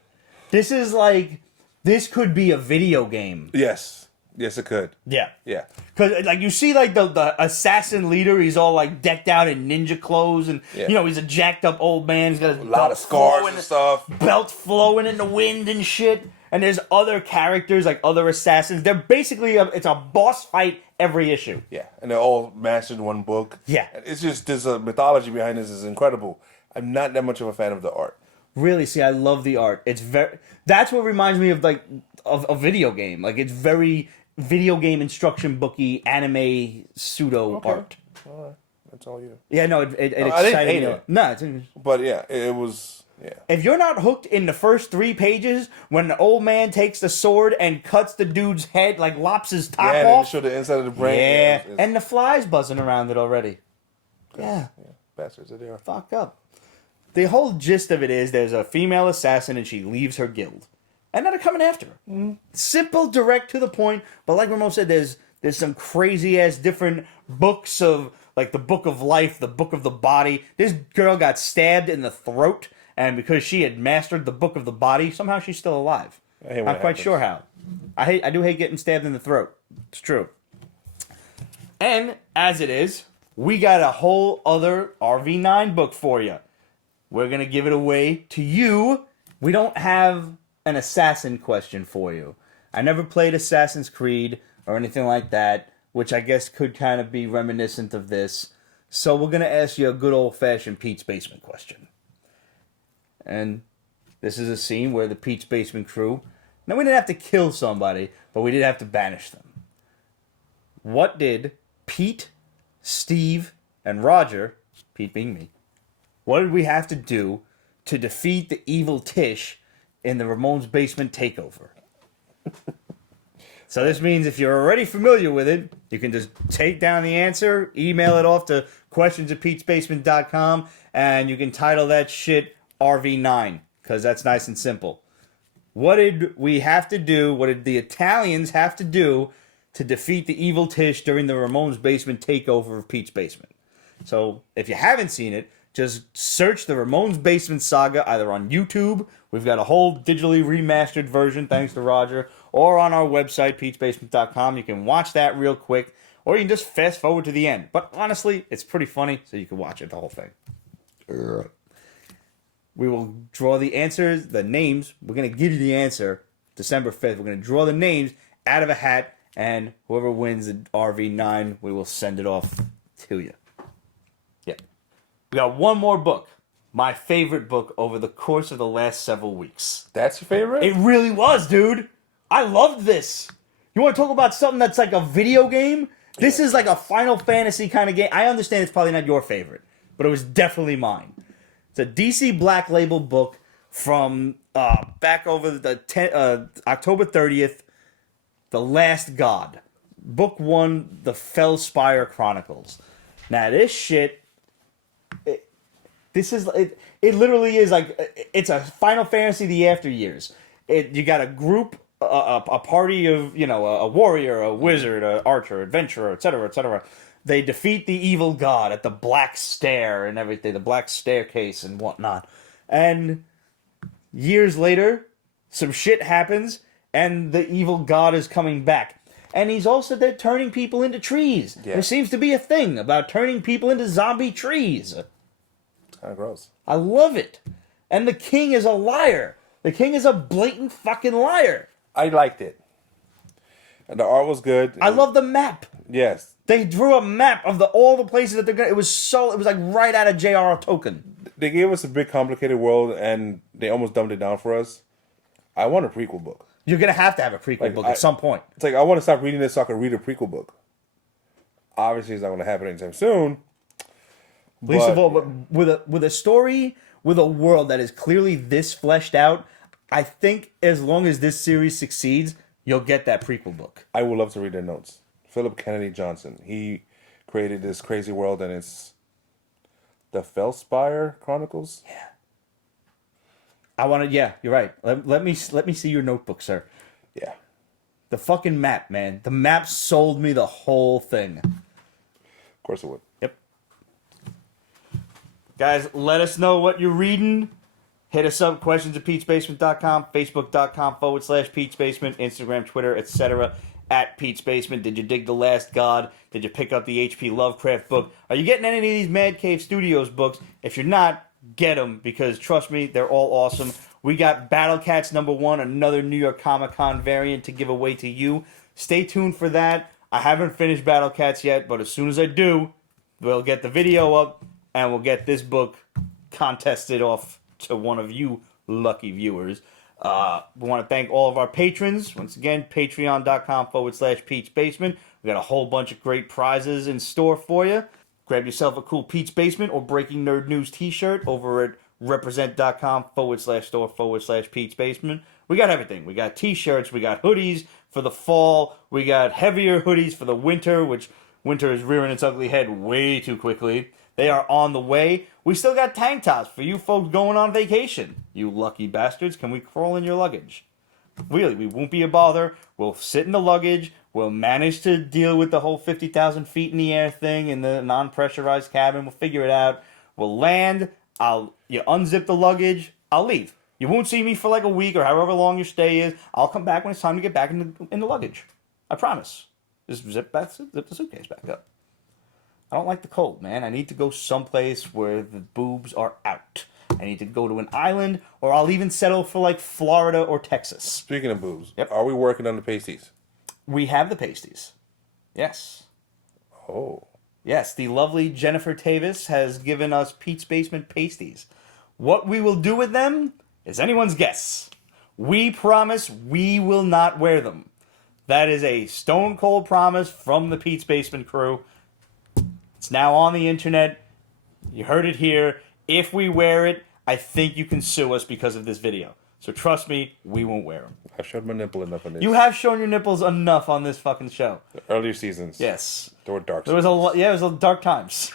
This is like, this could be a video game. Yes. Yes, it could. Yeah. Yeah. Because, like, you see, like, the assassin leader, he's all, like, decked out in ninja clothes, and, you know, he's a jacked up old man. He's got a lot of scars and stuff. Belt flowing in the wind and shit. And there's other characters, like, other assassins. They're basically, it's a boss fight every issue. Yeah. And they're all mastered in one book. Yeah. It's just, there's a mythology behind this is incredible. I'm not that much of a fan of the art. Really? See, I love the art. It's that's what reminds me of, like, of a video game. Like, it's very video game instruction booky anime pseudo art. All right, that's all you. Yeah, no, it excited I didn't hate me. it. No, but yeah, it was. Yeah. If you're not hooked in the first 3 pages, when the old man takes the sword and cuts the dude's head, like lops his top off, off, show the inside of the brain. Yeah, and the flies buzzing around it already. Yeah, bastards they are. Fuck up. The whole gist of it is there's a female assassin and she leaves her guild. And now they're coming after her. Mm-hmm. Simple, direct, to the point. But like Ramon said, there's some crazy-ass different books of, like, the Book of Life, the Book of the Body. This girl got stabbed in the throat, and because she had mastered the Book of the Body, somehow she's still alive. Not quite sure how. I do hate getting stabbed in the throat. It's true. And, as it is, we got a whole other RV9 book for you. We're going to give it away to you. We don't have an assassin question for you. I never played Assassin's Creed or anything like that, which I guess could kind of be reminiscent of this. So we're going to ask you a good old-fashioned Pete's Basement question. And this is a scene where the Pete's Basement crew, Now, we didn't have to kill somebody, but we did have to banish them. What did Pete, Steve, and Roger, Pete being me, what did we have to do to defeat the evil Tish in the Ramon's Basement takeover? So this means if you're already familiar with it, you can just take down the answer, email it off to questions@petesbasement.com, and you can title that shit RV9, because that's nice and simple. What did we have to do, what did the Italians have to do to defeat the evil Tish during the Ramon's Basement takeover of Pete's Basement? So if you haven't seen it, just search the Ramon's Basement saga either on YouTube, we've got a whole digitally remastered version thanks to Roger, or on our website, petesbasement.com. You can watch that real quick, or you can just fast forward to the end. But honestly, it's pretty funny, so you can watch it, the whole thing. We will draw the answers, the names. We're going to give you the answer December 5th. We're going to draw the names out of a hat, and whoever wins the RV9, we will send it off to you. Yeah. We got one more book. My favorite book over the course of the last several weeks. That's your favorite? It really was, dude. I loved this. You want to talk about something that's like a video game? This is like a Final Fantasy kind of game. I understand it's probably not your favorite, but it was definitely mine. It's a DC Black Label book from back over the October 30th, The Last God. Book 1, The Fellspire Chronicles. Now, this shit, it literally is like, it's a Final Fantasy the After Years. You got a group, a party of, a warrior, a wizard, an archer, adventurer, etc., etc. They defeat the evil god at the Black Stair and everything, the Black Staircase and whatnot. And years later, some shit happens, and the evil god is coming back. And he's also there turning people into trees. Yeah. There seems to be a thing about turning people into zombie trees. It's kind of gross. I love it. And the king is a liar. The king is a blatant fucking liar. I liked it. And the art was good. I love the map. Yes. They drew a map of all the places that they're gonna. It was like right out of J.R.R. Tolkien. They gave us a big complicated world, and they almost dumbed it down for us. I want a prequel book. You're gonna have to have a prequel book at some point. It's like I want to stop reading this so I can read a prequel book. Obviously, it's not going to happen anytime soon. Least of all, but with a story, with a world that is clearly this fleshed out, I think as long as this series succeeds, you'll get that prequel book. I would love to read their notes. Philip Kennedy Johnson. He created this crazy world, and it's the Fellspire Chronicles. Yeah. I want to. Yeah, you're right. Let me see your notebook, sir. Yeah. The fucking map, man. The map sold me the whole thing. Of course it would. Yep. Guys, let us know what you're reading. Hit us up, questions@petesbasement.com, facebook.com/petesbasement, Instagram, Twitter, etc. @petesbasement. Did you dig The Last God? Did you pick up the H.P. Lovecraft book? Are you getting any of these Mad Cave Studios books? If you're not, get them, because trust me, they're all awesome. We got Battle Cats #1, another New York Comic Con variant to give away to you. Stay tuned for that. I haven't finished Battle Cats yet, but as soon as I do, we'll get the video up, and we'll get this book contested off to one of you lucky viewers. We want to thank all of our patrons. Once again, patreon.com/Pete'sBasement. We got a whole bunch of great prizes in store for you. Grab yourself a cool Pete's Basement or Breaking Nerd News t-shirt over at represent.com/store/Pete's Basement. We got everything. We got t-shirts. We got hoodies for the fall. We got heavier hoodies for the winter, which winter is rearing its ugly head way too quickly. They are on the way. We still got tank tops for you folks going on vacation. You lucky bastards. Can we crawl in your luggage? Really, we won't be a bother. We'll sit in the luggage. We'll manage to deal with the whole 50,000 feet in the air thing in the non-pressurized cabin. We'll figure it out. We'll land. You unzip the luggage. I'll leave. You won't see me for like a week or however long your stay is. I'll come back when it's time to get back in the luggage. I promise. Just zip the suitcase back up. I don't like the cold, man. I need to go someplace where the boobs are out. I need to go to an island, or I'll even settle for like Florida or Texas. Speaking of boobs, yep. Are we working on the pasties? We have the pasties. Yes. Oh. Yes, the lovely Jennifer Tavis has given us Pete's Basement pasties. What we will do with them is anyone's guess. We promise we will not wear them. That is a stone cold promise from the Pete's Basement crew. It's now on the internet. You heard it here. If we wear it, I think you can sue us because of this video. So trust me, we won't wear them. I showed my nipple enough in this. You have shown your nipples enough on this fucking show. The earlier seasons. Yes. There were dark There was seasons. it was a dark times.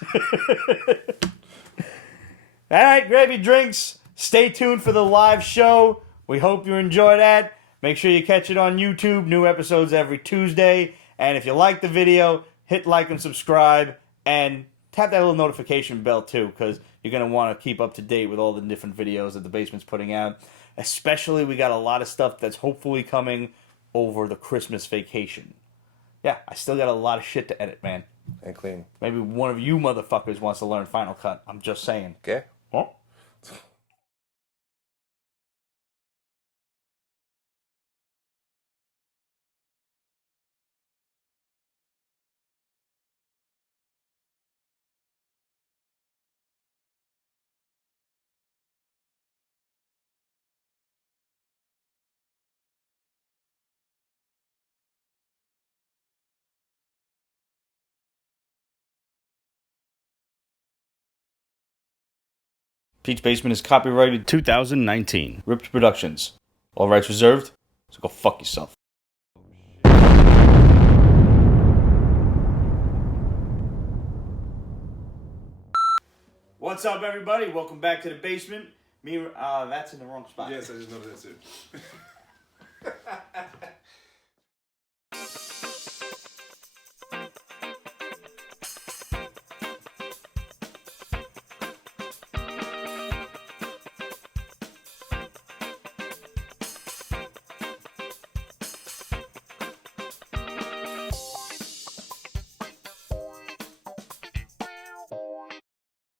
All right, gravy drinks. Stay tuned for the live show. We hope you enjoy that. Make sure you catch it on YouTube. New episodes every Tuesday. And if you like the video, hit like and subscribe. And tap that little notification bell too, because you're going to want to keep up to date with all the different videos that the Basement's putting out. Especially, we got a lot of stuff that's hopefully coming over the Christmas vacation. Yeah, I still got a lot of shit to edit, man. And clean. Maybe one of you motherfuckers wants to learn Final Cut. I'm just saying. Okay. Huh? Pete's Basement is copyrighted 2019. Ripped Productions. All rights reserved. So go fuck yourself. What's up, everybody? Welcome back to the basement. That's in the wrong spot. Yes, I just noticed that too.